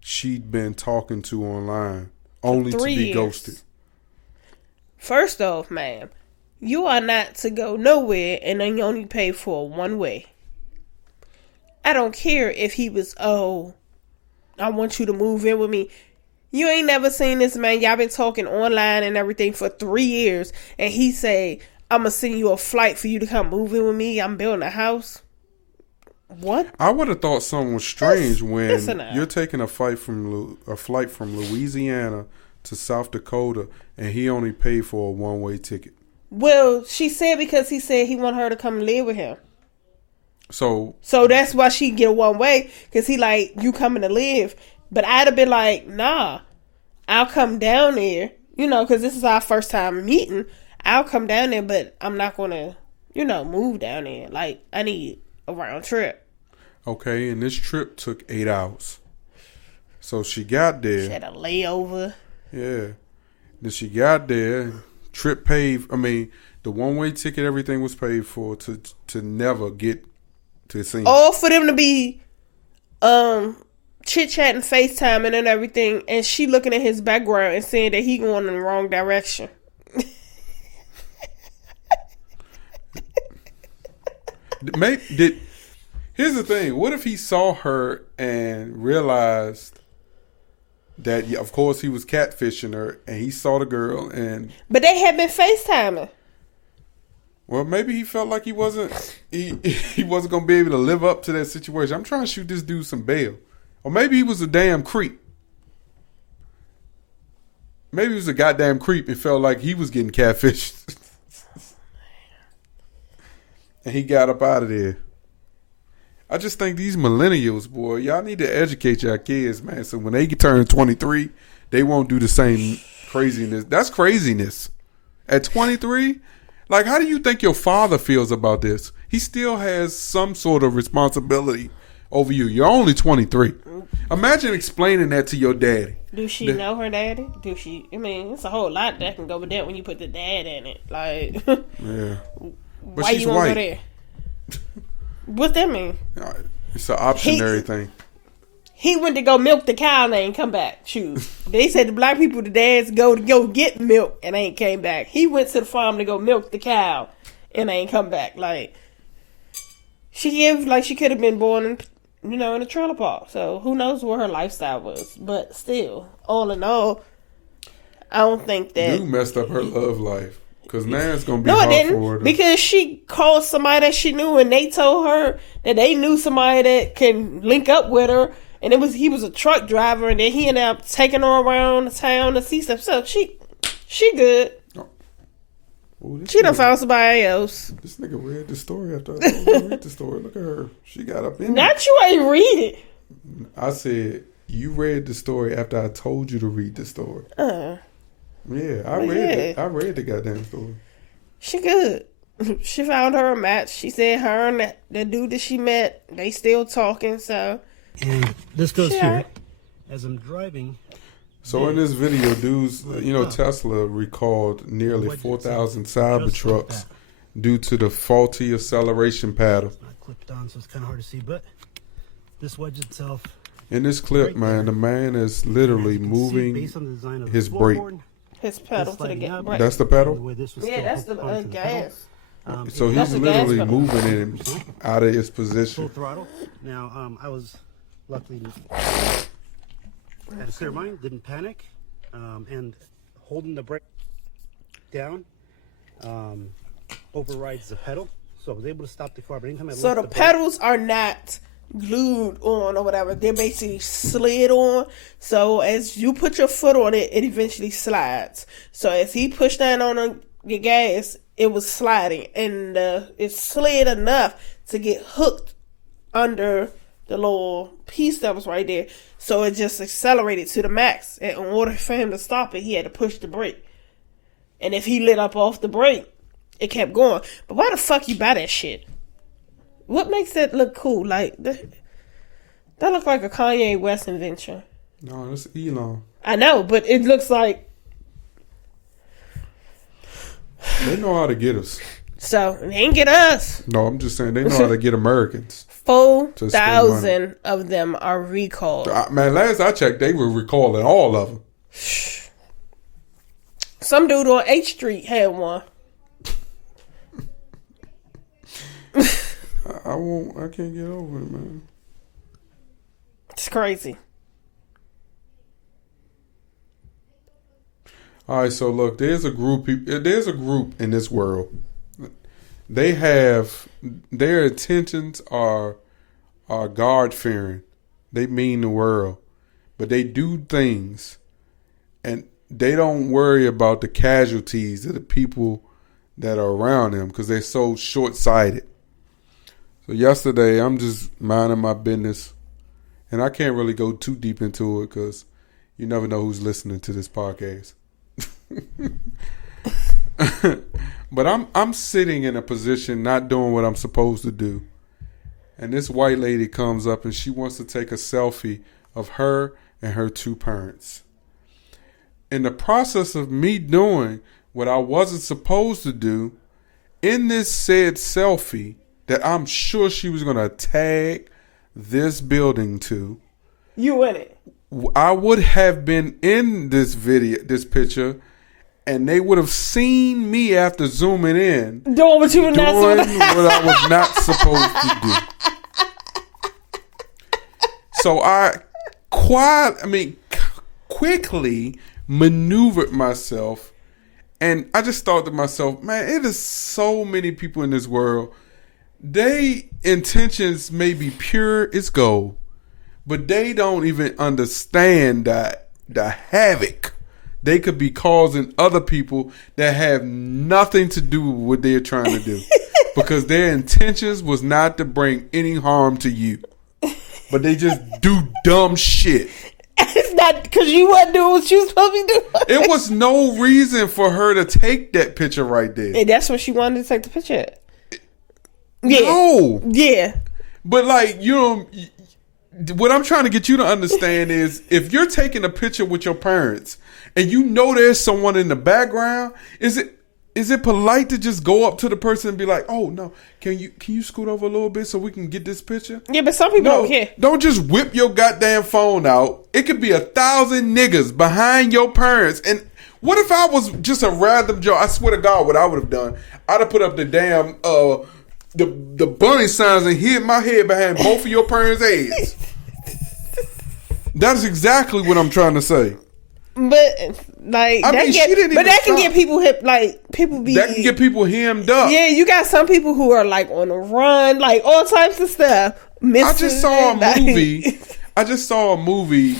she'd been talking to online only to be ghosted. First off, ma'am, you are not to go nowhere and then you only pay for one way. I don't care if he was, I want you to move in with me. You ain't never seen this man. Y'all been talking online and everything for 3 years. And he say, I'm going to send you a flight for you to come move in with me. I'm building a house. What? I would have thought something was strange when you're taking a flight from Louisiana to South Dakota and he only paid for a one-way ticket. Well, she said because he said he want her to come live with him. So that's why she get a one way, because he like, you coming to live. But I'd have been like, nah, I'll come down there, you know, because this is our first time meeting. I'll come down there, but I'm not going to, you know, move down there. Like, I need a round trip. Okay, and this trip took 8 hours. So she got there. She had a layover. Yeah. Then she got there. Trip paid. I mean, the one-way ticket, everything was paid for to never get to see him. All for them to be chit-chatting, FaceTiming and everything, and she looking at his background and saying that he going in the wrong direction. Here's the thing. What if he saw her and realized that, of course, he was catfishing her, and he saw the girl, but they had been FaceTiming. Well, maybe he felt like he wasn't gonna be able to live up to that situation. I'm trying to shoot this dude some bail. Or maybe he was a damn creep. Maybe he was a goddamn creep and felt like he was getting catfished. And he got up out of there. I just think these millennials, boy, y'all need to educate your kids, man. So when they turn 23, they won't do the same craziness. That's craziness. At 23, like, how do you think your father feels about this? He still has some sort of responsibility over you. You're only 23. Imagine explaining that to your daddy. Do she know her daddy? I mean, it's a whole lot that can go with that when you put the dad in it. Like, yeah. But why you want to go there? What's that mean? It's an optionary thing. He went to go milk the cow and ain't come back. Shoot. They said the black people, the dads go get milk and ain't came back. He went to the farm to go milk the cow and ain't come back. Like, she could have been born in a trailer park. So who knows what her lifestyle was. But still, all in all, I don't think that... You messed up her love life. Because now it's going to be hard for her. Because she called somebody that she knew and they told her that they knew somebody that can link up with her. And he was a truck driver, and then he ended up taking her around the town to see stuff. So she good. Oh. She done found somebody else. This nigga read the story after I told her to read the story. Look at her. She got up in Not you ain't read it. I said, you read the story after I told you to read the story. Yeah, I read it. I read the goddamn story. She good. She found her a match. She said her and the dude that she met, they still talking, so... And this goes here. As I'm driving... So in this video, dudes, Tesla recalled nearly 4,000 Cybertrucks due to the faulty acceleration paddle. It's not clipped on, so it's kind of hard to see, but this wedge itself... In this clip, man, the man is literally moving his brake. His pedal to the gas. That's the pedal? Yeah, that's the gas. So he's literally moving it out of his position. Full throttle. Now, I was luckily had a clear mind, didn't panic, and holding the brake down overrides the pedal, so I was able to stop the car. But anytime I so the pedals are not glued on or whatever; they're basically slid on. So as you put your foot on it, it eventually slides. So as he pushed down on the gas, it was sliding, and it slid enough to get hooked under the little piece that was right there. So it just accelerated to the max. And in order for him to stop it, he had to push the brake. And if he lit up off the brake, it kept going. But why the fuck you buy that shit? What makes that look cool? Like, that look like a Kanye West invention. No, that's Elon. I know, but it looks like... They know how to get us. So, they ain't get us. No, I'm just saying they know how to get Americans. 4,000 of them are recalled. Man, last I checked, they were recalling all of them. Some dude on H Street had one. I can't get over it, man. It's crazy. All right, so look, there's a group in this world. They have their intentions are God-fearing. They mean the world, but they do things, and they don't worry about the casualties of the people that are around them because they're so short-sighted. So yesterday, I'm just minding my business, and I can't really go too deep into it because you never know who's listening to this podcast. But I'm sitting in a position not doing what I'm supposed to do. And this white lady comes up and she wants to take a selfie of her and her two parents. In the process of me doing what I wasn't supposed to do, in this said selfie that I'm sure she was going to tag this building to, You in it. I would have been in this picture, and they would have seen me after zooming in doing what you were not supposed to what I was not supposed to do. So I quickly maneuvered myself, and I just thought to myself, man, it is so many people in this world. They intentions may be pure as gold, but they don't even understand that the havoc they could be causing other people that have nothing to do with what they're trying to do. Because their intentions was not to bring any harm to you. But they just do dumb shit. It's not because you wasn't doing what you was supposed to be doing. It was no reason for her to take that picture right there. And that's what she wanted to take the picture at. Yeah. No. Yeah. But like, you know, what I'm trying to get you to understand is if you're taking a picture with your parents and you know there's someone in the background, is it polite to just go up to the person and be like, "Oh no, can you scoot over a little bit so we can get this picture?" Yeah, but some people don't care. Don't just whip your goddamn phone out. It could be 1,000 niggas behind your parents. And what if I was just a random Joe? I swear to God, what I would have done, I'd have put up the damn the bunny signs and hid my head behind both of your parents' heads. That's exactly what I'm trying to say. But like, that can get people hip. Like people be that can get people hemmed up. Yeah, you got some people who are like on a run, like all types of stuff. I just saw a movie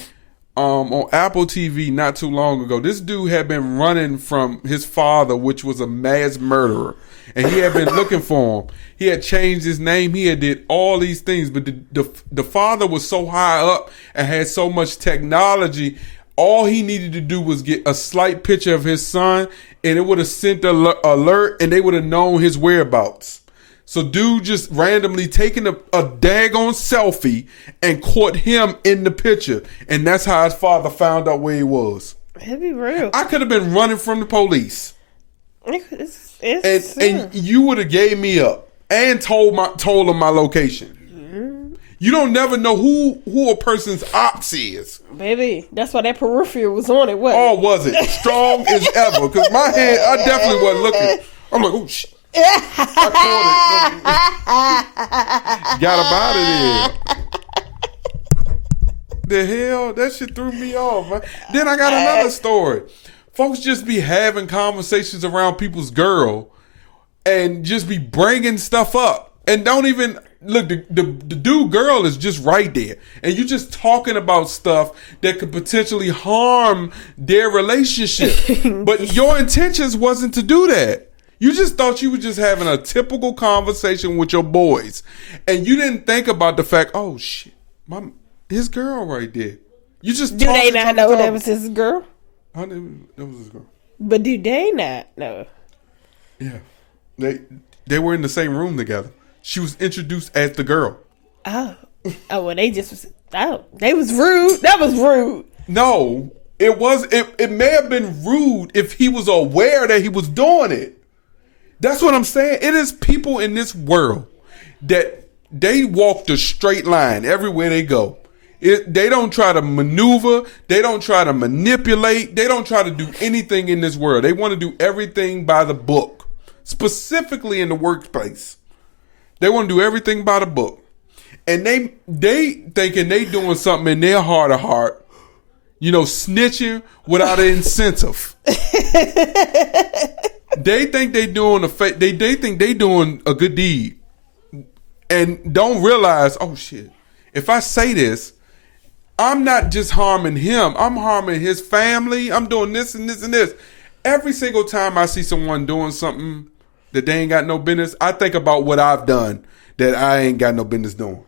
on Apple TV not too long ago. This dude had been running from his father, which was a mass murderer, and he had been looking for him. He had changed his name. He had did all these things, but the father was so high up and had so much technology. All he needed to do was get a slight picture of his son, and it would have sent an alert, and they would have known his whereabouts. So dude just randomly taking a daggone selfie and caught him in the picture. And that's how his father found out where he was. It'd be real. I could have been running from the police. It's and you would have gave me up and told him my location. You don't never know who a person's ops is. Baby, that's why that peripheral was on it, wasn't it? Oh, was it? Strong as ever. Because my head, I definitely wasn't looking. I'm like, oh, shit. I caught it. Got up out of there. The hell? That shit threw me off, man. Then I got another story. Folks just be having conversations around people's girl and just be bringing stuff up. And don't even... Look, the dude girl is just right there. And you just talking about stuff that could potentially harm their relationship. But your intentions wasn't to do that. You just thought you were just having a typical conversation with your boys. And you didn't think about the fact, oh shit, his girl right there. You just do they not know that was his girl? I knew that was his girl. But do they not know? Yeah. They were in the same room together. She was introduced as the girl. Oh, well, they just was. Oh, they was rude. That was rude. No, it was. It may have been rude if he was aware that he was doing it. That's what I'm saying. It is people in this world that they walk the straight line everywhere they go. They don't try to maneuver. They don't try to manipulate. They don't try to do anything in this world. They want to do everything by the book, specifically in the workplace. They want to do everything by the book. And they thinking they doing something in their heart of heart, snitching without an incentive. They think they doing they think they doing a good deed. And don't realize, oh shit, if I say this, I'm not just harming him, I'm harming his family. I'm doing this and this and this. Every single time I see someone doing something that they ain't got no business, I think about what I've done that I ain't got no business doing.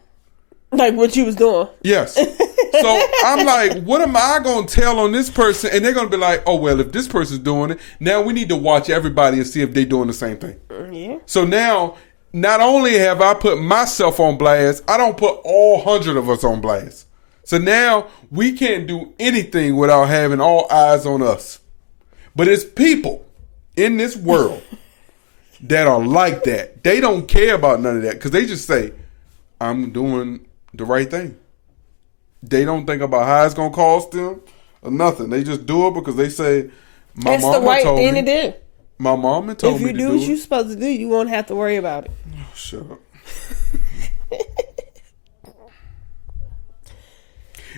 Like what you was doing? Yes. So I'm like, what am I going to tell on this person? And they're going to be like, oh, well, if this person's doing it, now we need to watch everybody and see if they're doing the same thing. Yeah. So now, not only have I put myself on blast, I don't put all 100 of us on blast. So now we can't do anything without having all eyes on us. But it's people in this world that are like that. They don't care about none of that because they just say, I'm doing the right thing. they don't think about how it's gonna cost them or nothing. They just do it because they say, "My mama the right told thing me." to do. My mama told me to do it. If you do what you're supposed to do, you won't have to worry about it. Oh, shut up.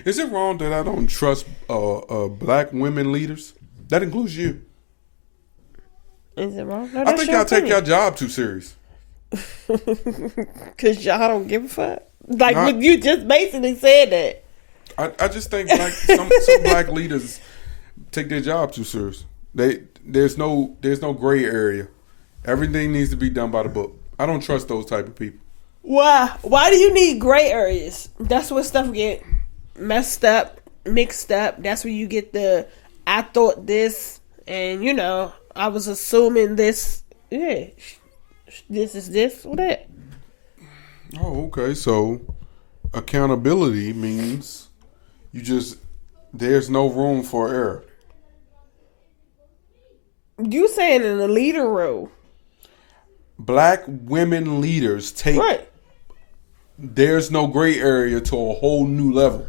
Is it wrong that I don't trust black women leaders? That includes you. Is it wrong? No, I think y'all take your job too serious. Because y'all don't give a fuck. Like, you just basically said that. I just think like some black leaders take their job too serious. There's no gray area. Everything needs to be done by the book. I don't trust those type of people. Why? Why do you need gray areas? That's where stuff get messed up, mixed up. That's where you get the I thought this, and I was assuming this. Yeah, this is this or that. Oh, okay. So accountability means there's no room for error. You saying in the leader role. Black women leaders take right. There's no gray area to a whole new level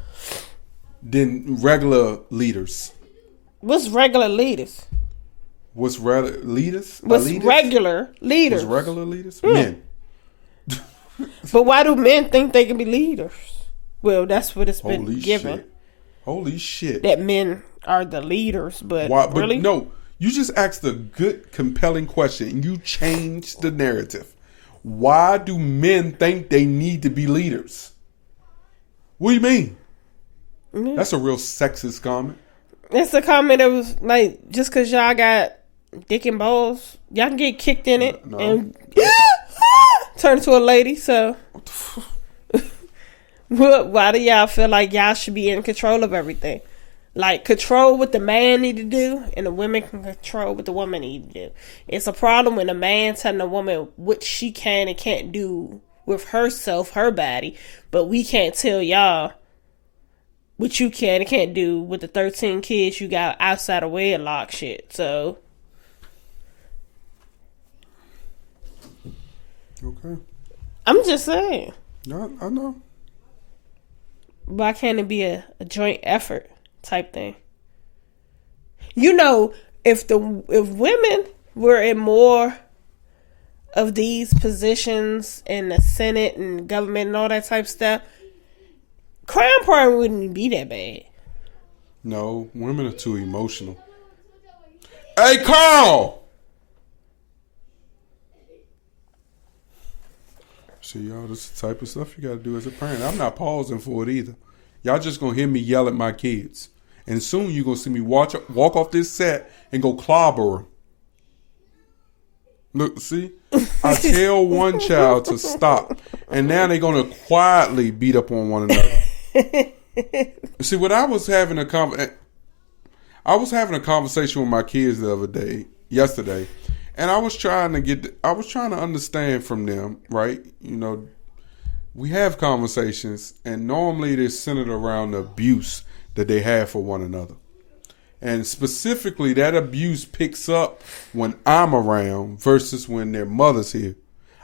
than regular leaders. What's regular leaders? What's leaders? What's regular leaders? What's regular leaders? Men. But why do men think they can be leaders? Well, that's what it's been given. Shit. Holy shit. That men are the leaders, but really? But no, you just asked a good, compelling question and you changed the narrative. Why do men think they need to be leaders? What do you mean? Mm-hmm. That's a real sexist comment. It's a comment that was like, just because y'all got dick and balls, y'all can get kicked in it and turn into a lady. So, why do y'all feel like y'all should be in control of everything? Like, control what the man need to do, and the women can control what the woman need to do. It's a problem when a man telling a woman what she can and can't do with herself, her body, but we can't tell y'all what you can and can't do with the 13 kids you got outside of wedlock shit. So, okay, I'm just saying. I know. Why can't it be a joint effort type thing? If women were in more of these positions in the Senate and government and all that type of stuff, crime probably wouldn't be that bad. No, women are too emotional. Hey, Carl! See, y'all, this is the type of stuff you got to do as a parent. I'm not pausing for it either. Y'all just going to hear me yell at my kids. And soon you're going to see me walk off this set and go clobber them. Look, see? I tell one child to stop. And now they're going to quietly beat up on one another. See, when I was having a conversation with my kids yesterday, and I was trying to understand from them, right? We have conversations, and normally they're centered around the abuse that they have for one another. And specifically, that abuse picks up when I'm around versus when their mother's here.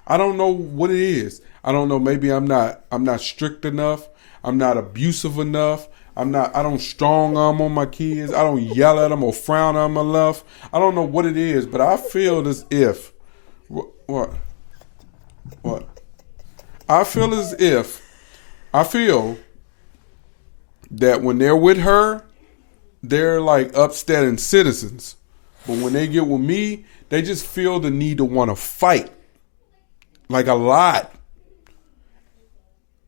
I don't know what it is. I don't know. Maybe I'm not strict enough. I'm not abusive enough. I don't strong arm on my kids. I don't yell at them or frown on them enough. I don't know what it is, but I feel as if what? I feel that when they're with her, they're like upstanding citizens. But when they get with me, they just feel the need to want to fight. Like a lot.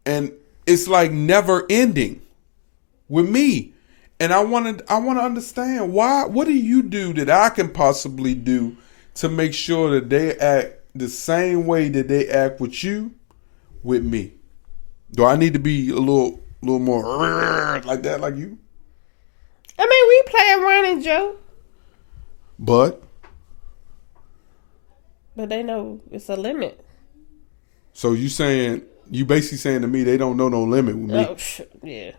And it's like never ending with me. And I want to understand why. What do you do that I can possibly do to make sure that they act the same way that they act with you, with me? Do I need to be a little more like that, like you? I mean, we play around and joke. But they know it's a limit. So you basically saying to me they don't know no limit with me? Oh, yeah.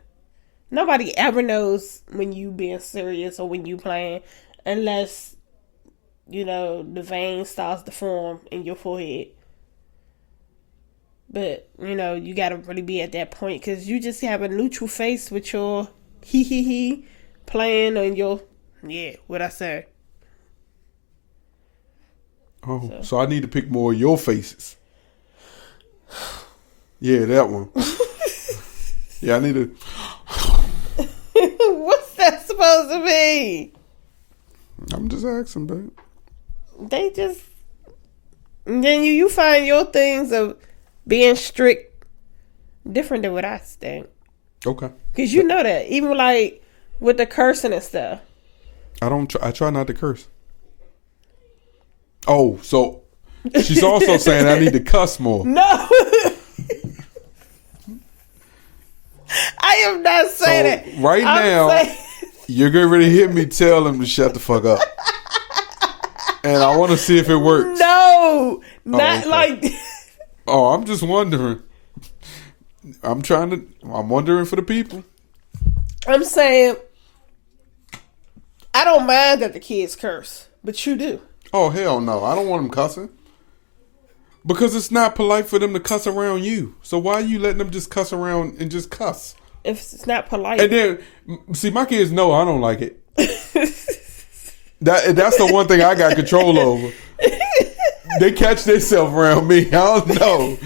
Nobody ever knows when you being serious or when you playing, unless the vein starts to form in your forehead. But, you know, you got to really be at that point because you just have a neutral face with your he playing on your, what I say. Oh, so I need to pick more of your faces. Yeah, that one. Yeah, I need to. What's that supposed to be? I'm just asking, babe. They just. And then you find your things of being strict different than what I think. Okay. Because you know that. Even like with the cursing and stuff. I try not to curse. Oh, so she's also saying I need to cuss more. No. I am not saying that. Right now, you're getting ready to hit me, tell him to shut the fuck up. And I want to see if it works. No, not like. Oh, I'm just wondering. I'm wondering for the people. I'm saying, I don't mind that the kids curse, but you do. Oh, hell no. I don't want them cussing. Because it's not polite for them to cuss around you. So why are you letting them just cuss around and just cuss? If it's not polite. And then, see, my kids know I don't like it. That's the one thing I got control over. They catch themselves around me. I don't know.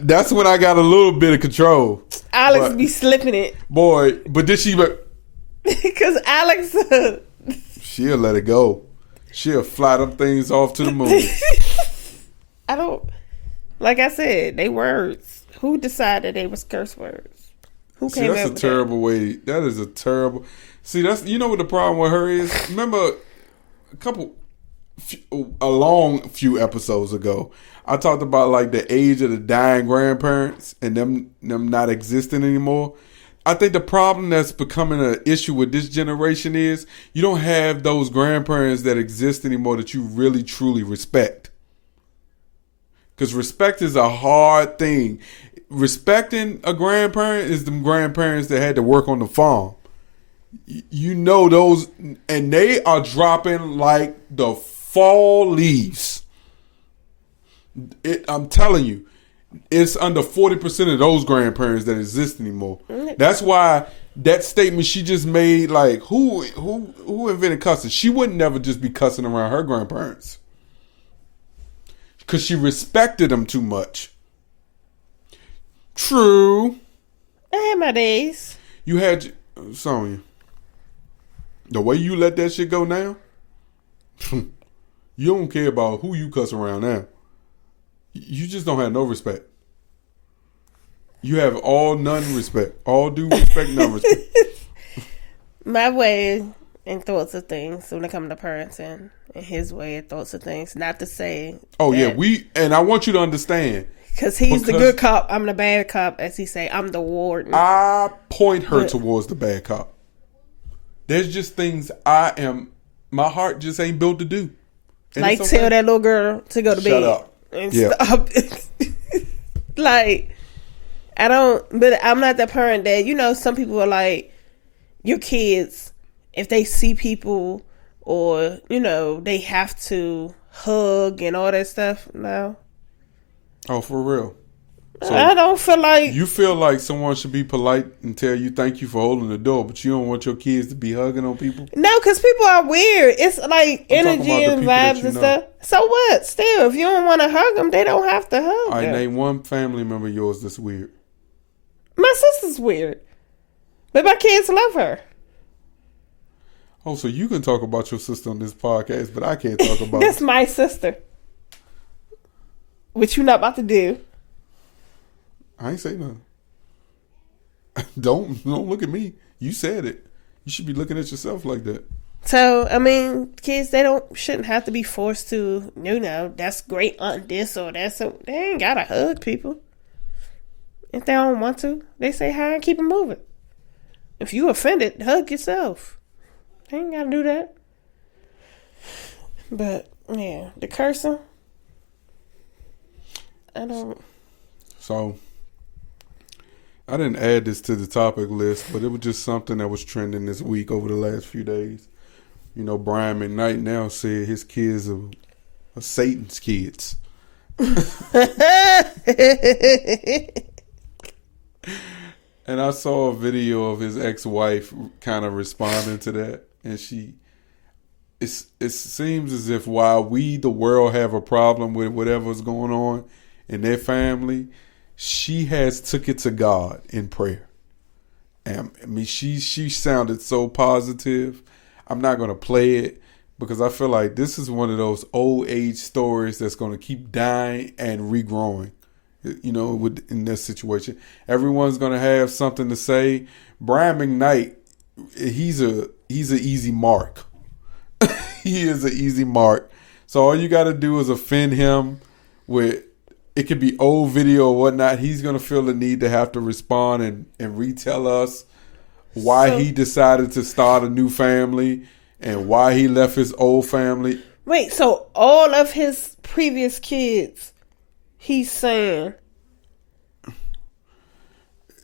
That's when I got a little bit of control. Alex be slipping it. Boy, but did she... Because Alex... she'll let it go. She'll fly them things off to the moon. I don't... Like I said, they words. Who decided they was curse words? Who came up with that? That's a terrible way. That is a terrible... See, that's... You know what the problem with her is? Remember a long few episodes ago, I talked about like the age of the dying grandparents and them not existing anymore. I think the problem that's becoming an issue with this generation is you don't have those grandparents that exist anymore that you really truly respect. Because respect is a hard thing. Respecting a grandparent is the grandparents that had to work on the farm. You know those, and they are dropping like the fall leaves. I'm telling you, it's under 40% of those grandparents that exist anymore. That's why that statement she just made, like, who invented cussing? She would never just be cussing around her grandparents. Because she respected them too much. True. I had my days. You had, Sonya, the way you let that shit go now, you don't care about who you cuss around now. You just don't have no respect. You have all none respect. All due respect, none respect. My way and thoughts of things when it comes to parenting, and his way and thoughts of things. Not to say. Oh, yeah. And I want you to understand. Because he's the good cop, I'm the bad cop, as he say. I'm the warden. I point her towards the bad cop. There's just things my heart just ain't built to do. And like tell that little girl to go to bed. Shut up. And stop. Like, I don't, but I'm not the parent that, you know, some people are like, your kids, if they see people or, you know, they have to hug and all that stuff. No. Oh, for real? So I don't feel like... You feel like someone should be polite and tell you thank you for holding the door, but you don't want your kids to be hugging on people? No, because people are weird. It's like energy and vibes and stuff. So what? Still, if you don't want to hug them, they don't have to hug them. Name one family member of yours that's weird. My sister's weird. But my kids love her. Oh, so you can talk about your sister on this podcast, but I can't talk about... That's my sister. Which you're not about to do. I ain't say nothing. Don't look at me. You said it. You should be looking at yourself like that. So, I mean, kids, shouldn't have to be forced to, you know, that's great aunt this or that. So they ain't got to hug people. If they don't want to, they say hi and keep it moving. If you offended, hug yourself. They ain't got to do that. But, yeah, the cursing, I don't... So, I didn't add this to the topic list, but it was just something that was trending this week over the last few days. You know, Bryant McKnight now said his kids are Satan's kids. And I saw a video of his ex-wife kind of responding to that, and it seems as if while we, the world, have a problem with whatever's going on in their family, she has took it to God in prayer. And I mean, she sounded so positive. I'm not going to play it because I feel like this is one of those old age stories that's going to keep dying and regrowing. You know, in this situation, everyone's going to have something to say. Bryant McKnight, he's an easy mark. He is an easy mark. So all you got to do is offend him with, it could be old video or whatnot. He's going to feel the need to have to respond and retell us why he decided to start a new family and why he left his old family. Wait, so all of his previous kids, he's saying?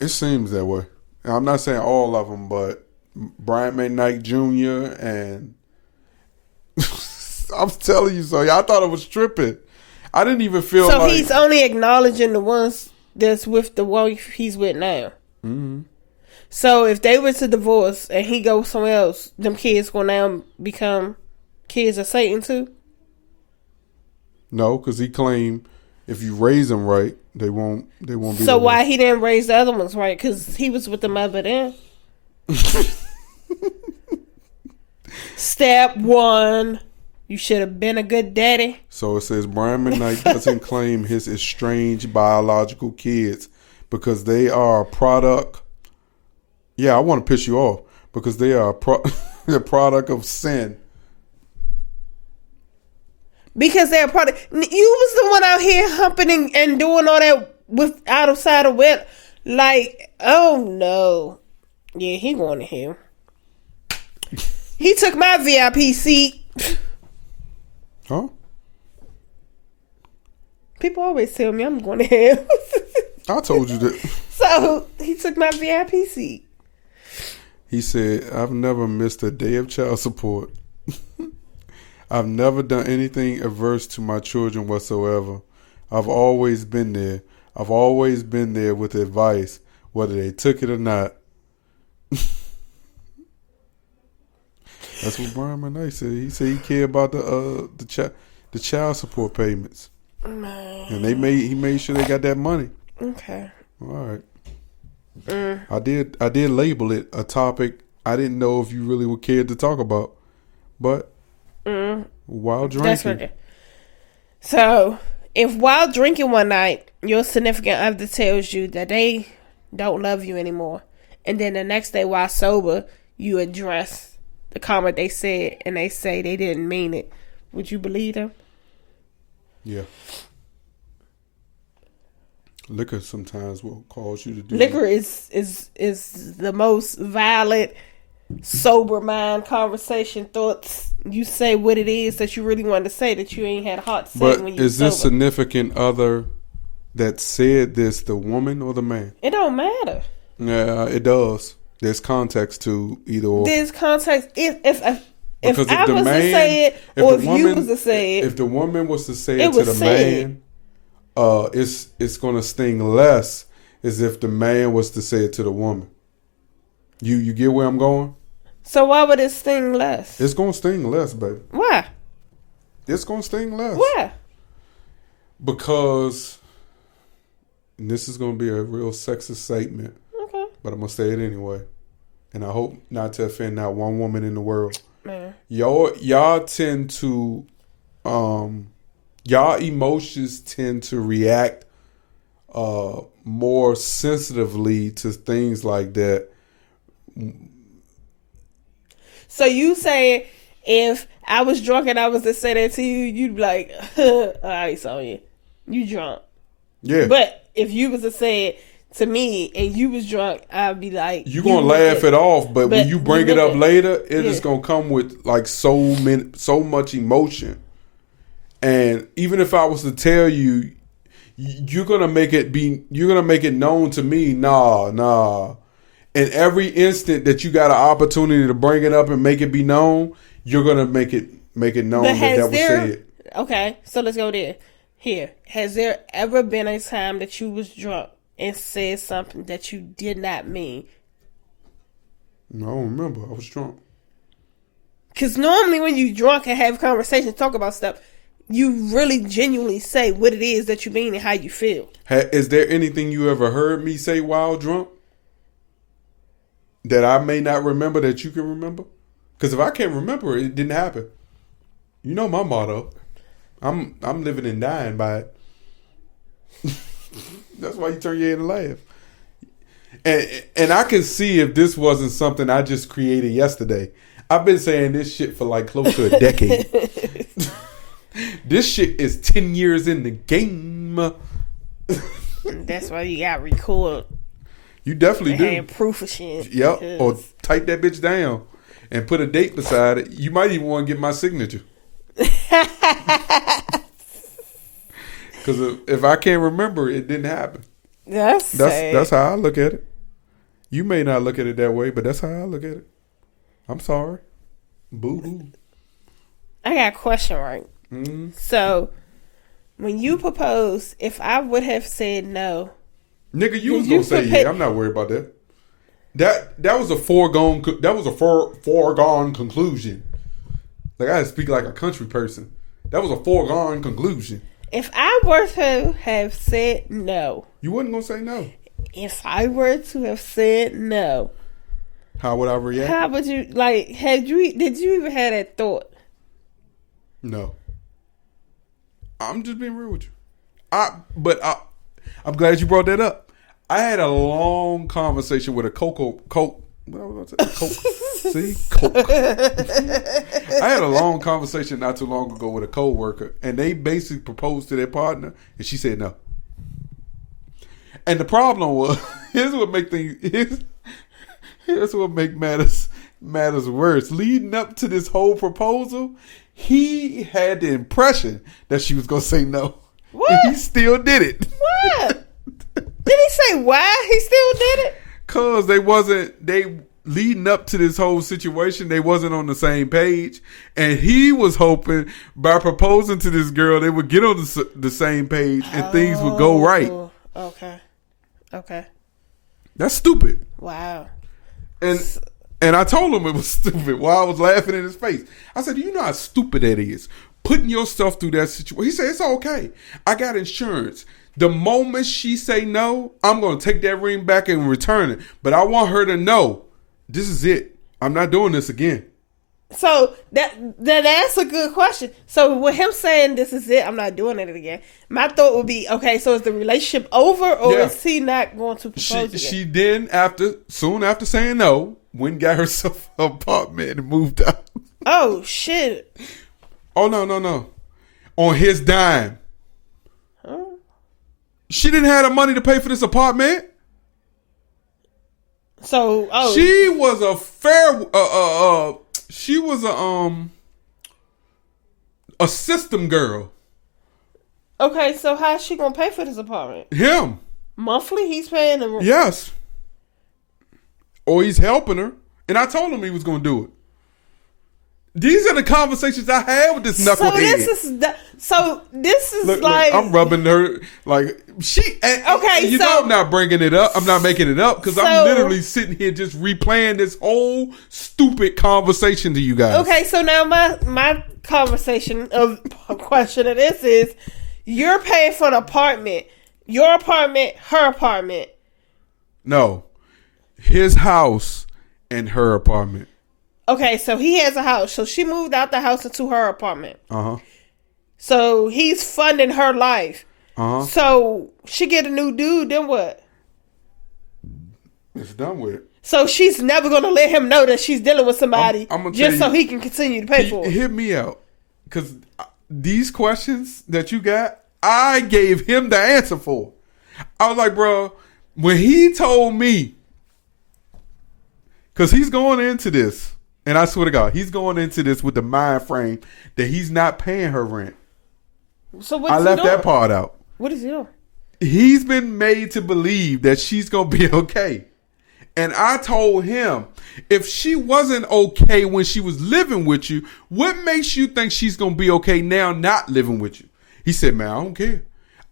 It seems that way. I'm not saying all of them, but Bryant McKnight Jr. and I'm telling you, so I thought it was tripping. I didn't even feel so like... he's only acknowledging the ones that's with the wife he's with now. Mm-hmm. So if they were to divorce and he goes somewhere else, them kids will now become kids of Satan too? No, because he claimed if you raise them right, they won't be. So why he didn't raise the other ones right? Because he was with the mother then. Step one, you should have been a good daddy. So it says Bryant McKnight doesn't claim his estranged biological kids because they are a product. Yeah, I want to piss you off because they are a product of sin. Because they're a product. You was the one out here humping and doing all that with out of side of wet. Like, oh no. Yeah, he going to hell. He took my VIP seat. Huh? People always tell me I'm going to hell. I told you that. So, he took my VIP seat. He said, I've never missed a day of child support. I've never done anything adverse to my children whatsoever. I've always been there. I've always been there with advice, whether they took it or not. That's what Bryant McKnight said. He said he cared about the child support payments. Man. And he made sure they got that money. Okay. All right. I did label it a topic I didn't know if you really would care to talk about. But while drinking. That's okay. So, if while drinking one night, your significant other tells you that they don't love you anymore, and then the next day while sober, you address the comment they said, and they say they didn't mean it, would you believe them? Yeah. Liquor sometimes will cause you to do Liquor is the most violent, sober mind conversation thoughts. You say what it is that you really wanted to say that you ain't had a heart to say but when you is sober. This significant other that said this the woman or the man? It don't matter. Yeah, it does. There's context to either or. There's context. If I if was to say it, or if you was to say it, if the woman was to say it to the man, it's gonna sting less as if the man was to say it to the woman. You get where I'm going? So why would it sting less? It's gonna sting less, baby. Why? It's gonna sting less. Why? Because, and this is gonna be a real sexist statement. Okay. But I'm gonna say it anyway. And I hope not to offend not one woman in the world. Man. Y'all tend to y'all emotions tend to react more sensitively to things like that. So you say if I was drunk and I was to say that to you, you'd be like, all right, Sonya, you drunk. Yeah. But if you was to say it to me and you was drunk, I'd be like, you gonna laugh it off, but when you bring it up later, it is gonna come with like so much emotion. And even if I was to tell you, you're gonna make it known to me, nah. And every instant that you got an opportunity to bring it up and make it be known, you're gonna make it known that was said. Okay, so let's go there. Here, has there ever been a time that you was drunk and said something that you did not mean? No, I don't remember. I was drunk. Because normally when you drunk and have conversations, talk about stuff, you really genuinely say what it is that you mean and how you feel. Is there anything you ever heard me say while drunk that I may not remember that you can remember? Because if I can't remember it, it didn't happen. You know my motto. I'm living and dying by it. That's why you turn your head and laugh. And I can see if this wasn't something I just created yesterday. I've been saying this shit for like close to a decade. This shit is 10 years in the game. That's why you got record. You definitely do. And proof of shit. Yep. Or type that bitch down and put a date beside it. You might even want to get my signature. Because if I can't remember, it didn't happen. That's how I look at it. You may not look at it that way, but that's how I look at it. I'm sorry. Boo-hoo. I got a question, right? Mm-hmm. So, when you proposed, if I would have said no... Nigga, you was going to say yeah. I'm not worried about that. That was a foregone conclusion. Like, I had to speak like a country person. That was a foregone conclusion. If I were to have said no... You wasn't going to say no. If I were to have said no... How would I react? How would you, like, did you even have that thought? No. I'm just being real with you. I'm glad you brought that up. I had a long conversation with a Coke. Coke. See? Coke. I had a long conversation not too long ago with a coworker, and they basically proposed to their partner, and she said no. And the problem was, here's what make matters worse. Leading up to this whole proposal, he had the impression that she was going to say no. What? And he still did it. What? Did he say why he still did it? Because leading up to this whole situation, they wasn't on the same page. And he was hoping by proposing to this girl, they would get on the same page and things would go right. Okay. That's stupid. Wow. And I told him it was stupid while I was laughing in his face. I said, do you know how stupid that is? Putting yourself through that situation. He said, it's okay. I got insurance. The moment she say no, I'm going to take that ring back and return it. But I want her to know, this is it. I'm not doing this again. So that's a good question. So with him saying this is it, I'm not doing it again. My thought would be, okay, so is the relationship over, or is he not going to propose again? She then, soon after saying no, went and got herself an apartment and moved out. Oh shit! Oh no! On his dime. Huh? She didn't have the money to pay for this apartment. So she was a system girl. Okay, so how's she gonna pay for this apartment? Him. Monthly, he's paying them. Yes. Or he's helping her. And I told him he was gonna do it. These are the conversations I had with this knucklehead. So this is look, like I'm rubbing her like she. Okay, you know I'm not bringing it up. I'm not making it up because I'm literally sitting here just replaying this whole stupid conversation to you guys. Okay, so now my question of this is: you're paying for an apartment, your apartment, her apartment. No, his house and her apartment. Okay, so he has a house. So she moved out the house into her apartment. Uh-huh. So he's funding her life. Uh-huh. So she get a new dude, then what? It's done with it. So she's never going to let him know that she's dealing with somebody just so he can continue to pay for it. Hear me out. Because these questions that you got, I gave him the answer for. I was like, bro, when he told me, because he's going into this, and I swear to God, he's going into this with the mind frame that he's not paying her rent. So what I left that part out. What is he doing? He's been made to believe that she's going to be okay. And I told him, if she wasn't okay when she was living with you, what makes you think she's going to be okay now not living with you? He said, man, I don't care.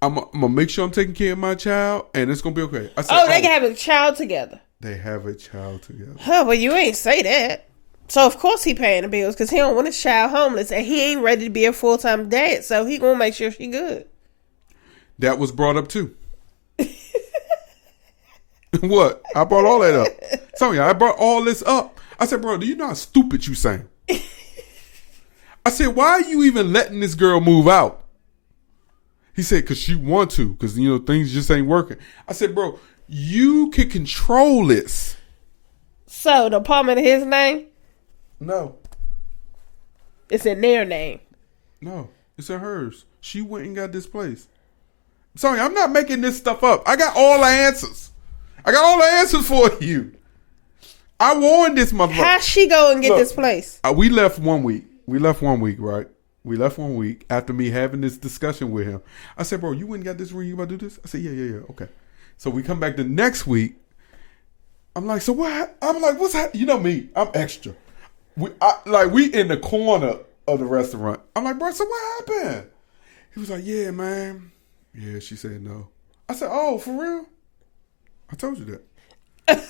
I'm gonna make sure I'm taking care of my child, and it's gonna be okay. I said, they can have a child together. They have a child together. Huh, but you ain't say that. So of course he paying the bills because he don't want his child homeless, and he ain't ready to be a full-time dad. So he gonna make sure she good. That was brought up too. What? I brought all that up. Sonya, I brought all this up. I said, bro, do you know how stupid you saying? I said, why are you even letting this girl move out? He said, because she want to, because, things just ain't working. I said, bro, you can control this. So the apartment in his name? No. It's in their name. No, it's in hers. She went and got this place. Sorry, I'm not making this stuff up. I got all the answers. I got all the answers for you. I warned this motherfucker. How she go and get this place? We left 1 week. Right? We left 1 week after me having this discussion with him. I said, bro, you went and got this ring? You about to do this? I said, yeah. Okay. So we come back the next week. I'm like, so what? I'm like, what's happening? You know me. I'm extra. We in the corner of the restaurant. I'm like, bro, so what happened? He was like, yeah, man. Yeah, she said no. I said, oh, for real? I told you that.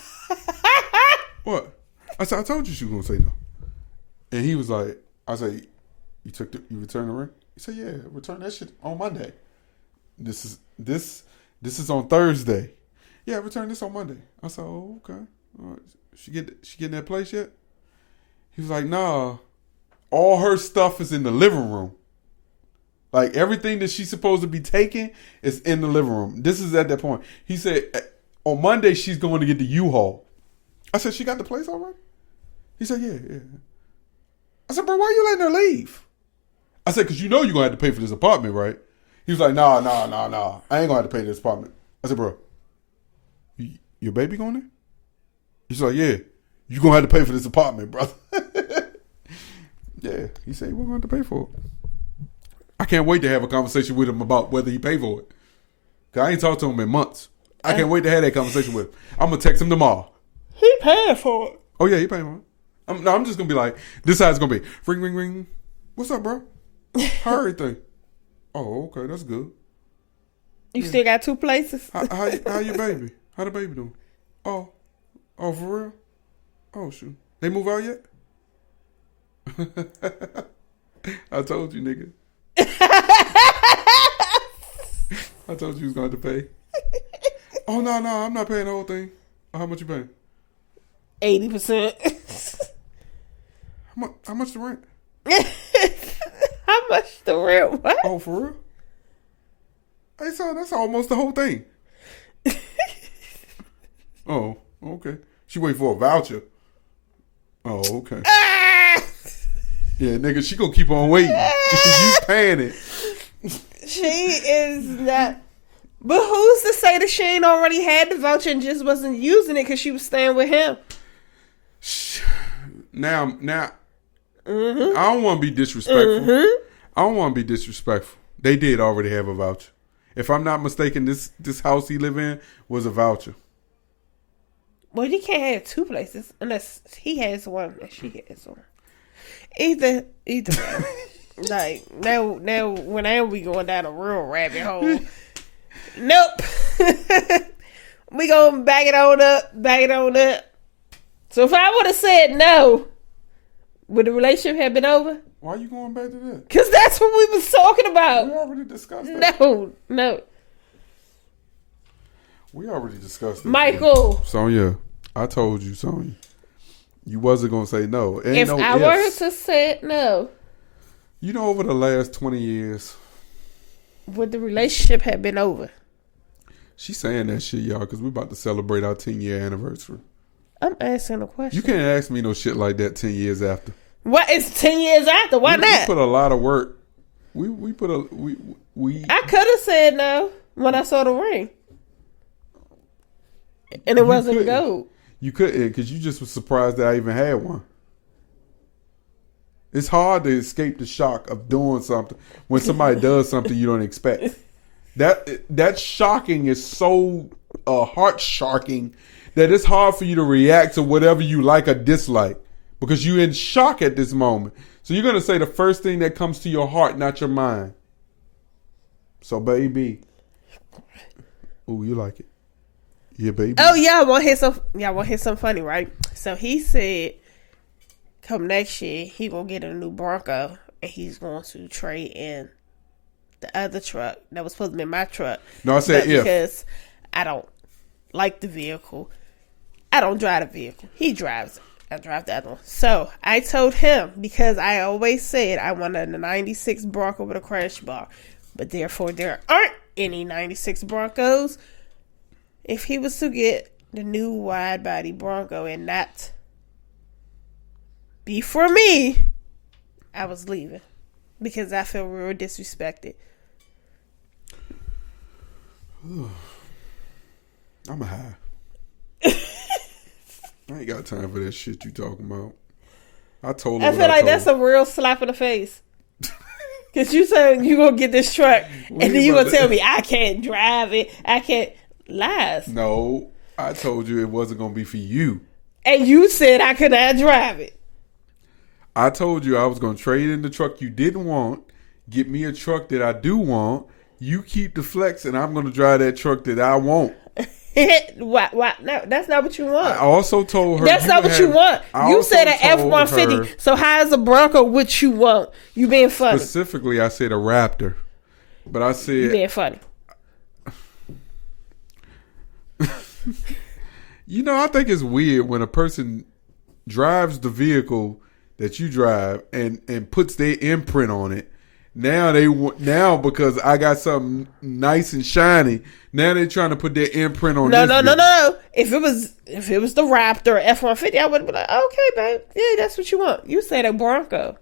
What? I said, I told you she was going to say no. And he was like, I said, you returned the ring? He said, yeah, return that shit on Monday. This is on Thursday. Yeah, return this on Monday. I said, oh, okay. All right. She getting that place yet? He was like, nah. All her stuff is in the living room. Like, everything that she's supposed to be taking is in the living room. This is at that point. He said, on Monday, she's going to get the U-Haul. I said, she got the place already? He said, yeah. I said, bro, why are you letting her leave? I said, because you're going to have to pay for this apartment, right? He was like, nah. I ain't going to have to pay this apartment. I said, bro, your baby going there? He's like, yeah. You're going to have to pay for this apartment, brother. Yeah. He said, we're going to have to pay for it. I can't wait to have a conversation with him about whether he pay for it. Because I ain't talked to him in months. I can't wait to have that conversation with him. I'm going to text him tomorrow. He paying for it. Oh, yeah, he paying for it. I'm just going to be like, this how it's going to be. Ring, ring, ring. What's up, bro? How everything? Oh, okay, that's good. You still got 2 places? How your baby? How the baby doing? Oh, for real? Oh, shoot. They move out yet? I told you, nigga. I told you was going to have to pay. Oh, no, I'm not paying the whole thing. How much you paying? 80%. How much the rent? How much the rent? What? Oh, for real? Hey, son, that's almost the whole thing. Oh, okay. She wait for a voucher. Oh, okay. Yeah, nigga, she gonna keep on waiting. You paying it. She is not. But who's to say that she ain't already had the voucher and just wasn't using it because she was staying with him? Now, I don't want to be disrespectful. I don't want to be disrespectful. They did already have a voucher. If I'm not mistaken, this house he live in was a voucher. Well, you can't have 2 places unless he has one and she has one. Either way. Like, now when we going down a real rabbit hole. Nope. We gonna back it on up. So if I would have said no, would the relationship have been over? Why are you going back to that? Because that's what we was talking about. We already discussed that. No. We already discussed that. Michael. Sonya, I told you, Sonya. You wasn't going to say no. If I were to say no. You know, over the last 20 years. Would the relationship have been over? She's saying that shit, y'all, because we're about to celebrate our 10-year anniversary. I'm asking a question. You can't ask me no shit like that 10 years after. What is 10 years after? Why not? We put a lot of work. We I could have said no when I saw the ring. And it wasn't gold. You couldn't because you just was surprised that I even had one. It's hard to escape the shock of doing something when somebody does something you don't expect. That shocking is so heart-shocking that it's hard for you to react to whatever you like or dislike because you're in shock at this moment. So you're going to say the first thing that comes to your heart, not your mind. So, baby. Ooh, you like it. Yeah, baby. Oh, yeah, I want to hear something funny, right? So, he said, come next year, he going to get a new Bronco, and he's going to trade in the other truck that was supposed to be my truck. No, I said if. Because I don't like the vehicle. I don't drive the vehicle. He drives it. I drive the other one. So I told him, because I always said I wanted a 96 Bronco with a crash bar, but therefore there aren't any 96 Broncos. If he was to get the new wide body Bronco and not be for me, I was leaving because I feel real disrespected. I'm high. I ain't got time for that shit you talking about. I told her. I feel like that's a real slap in the face. Because you said you going to get this truck, and then you going to tell me I can't drive it. I can't. Lies. No, I told you it wasn't going to be for you. And you said I could not drive it. I told you I was going to trade in the truck you didn't want, get me a truck that I do want. You keep the flex, and I'm going to drive that truck that I want. Why? No, that's not what you want. I also told her that's not what you want. You said an F-150. So how is a Bronco what you want? You being funny. Specifically, I said a Raptor, but I said you being funny. You know, I think it's weird when a person drives the vehicle that you drive and puts their imprint on it. Now because I got something nice and shiny, now they're trying to put their imprint on. No. If it was the Raptor F-150, I would be like, okay, babe, yeah, that's what you want. You said a Bronco,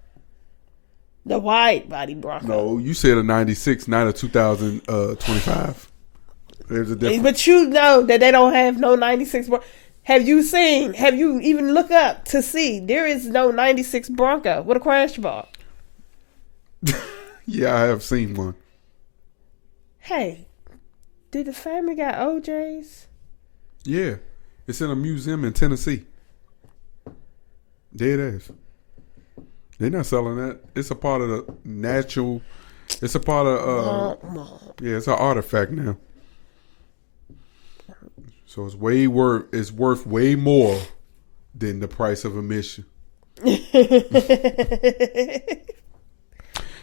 the wide body Bronco. No, you said a 96, not a 2025. There's a difference. But you know that they don't have no 96 Bronco. Have you even looked up to see there is no 96 Bronco with a crash bar? Yeah, I have seen one. Hey, did the family got OJs? Yeah, it's in a museum in Tennessee. Dead ass. They're not selling that. It's a part of the natural. It's a part of. Yeah, it's an artifact now. So it's worth way more than the price of admission.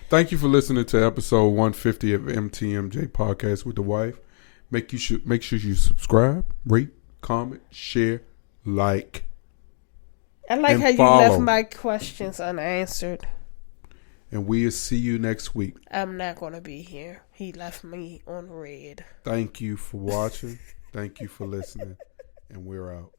Thank you for listening to episode 150 of MTMJ Podcast with the Wife. Make sure you subscribe, rate, comment, share, like. I like how you left my questions unanswered. And we'll see you next week. I'm not going to be here. He left me on red. Thank you for watching. Thank you for listening. And we're out.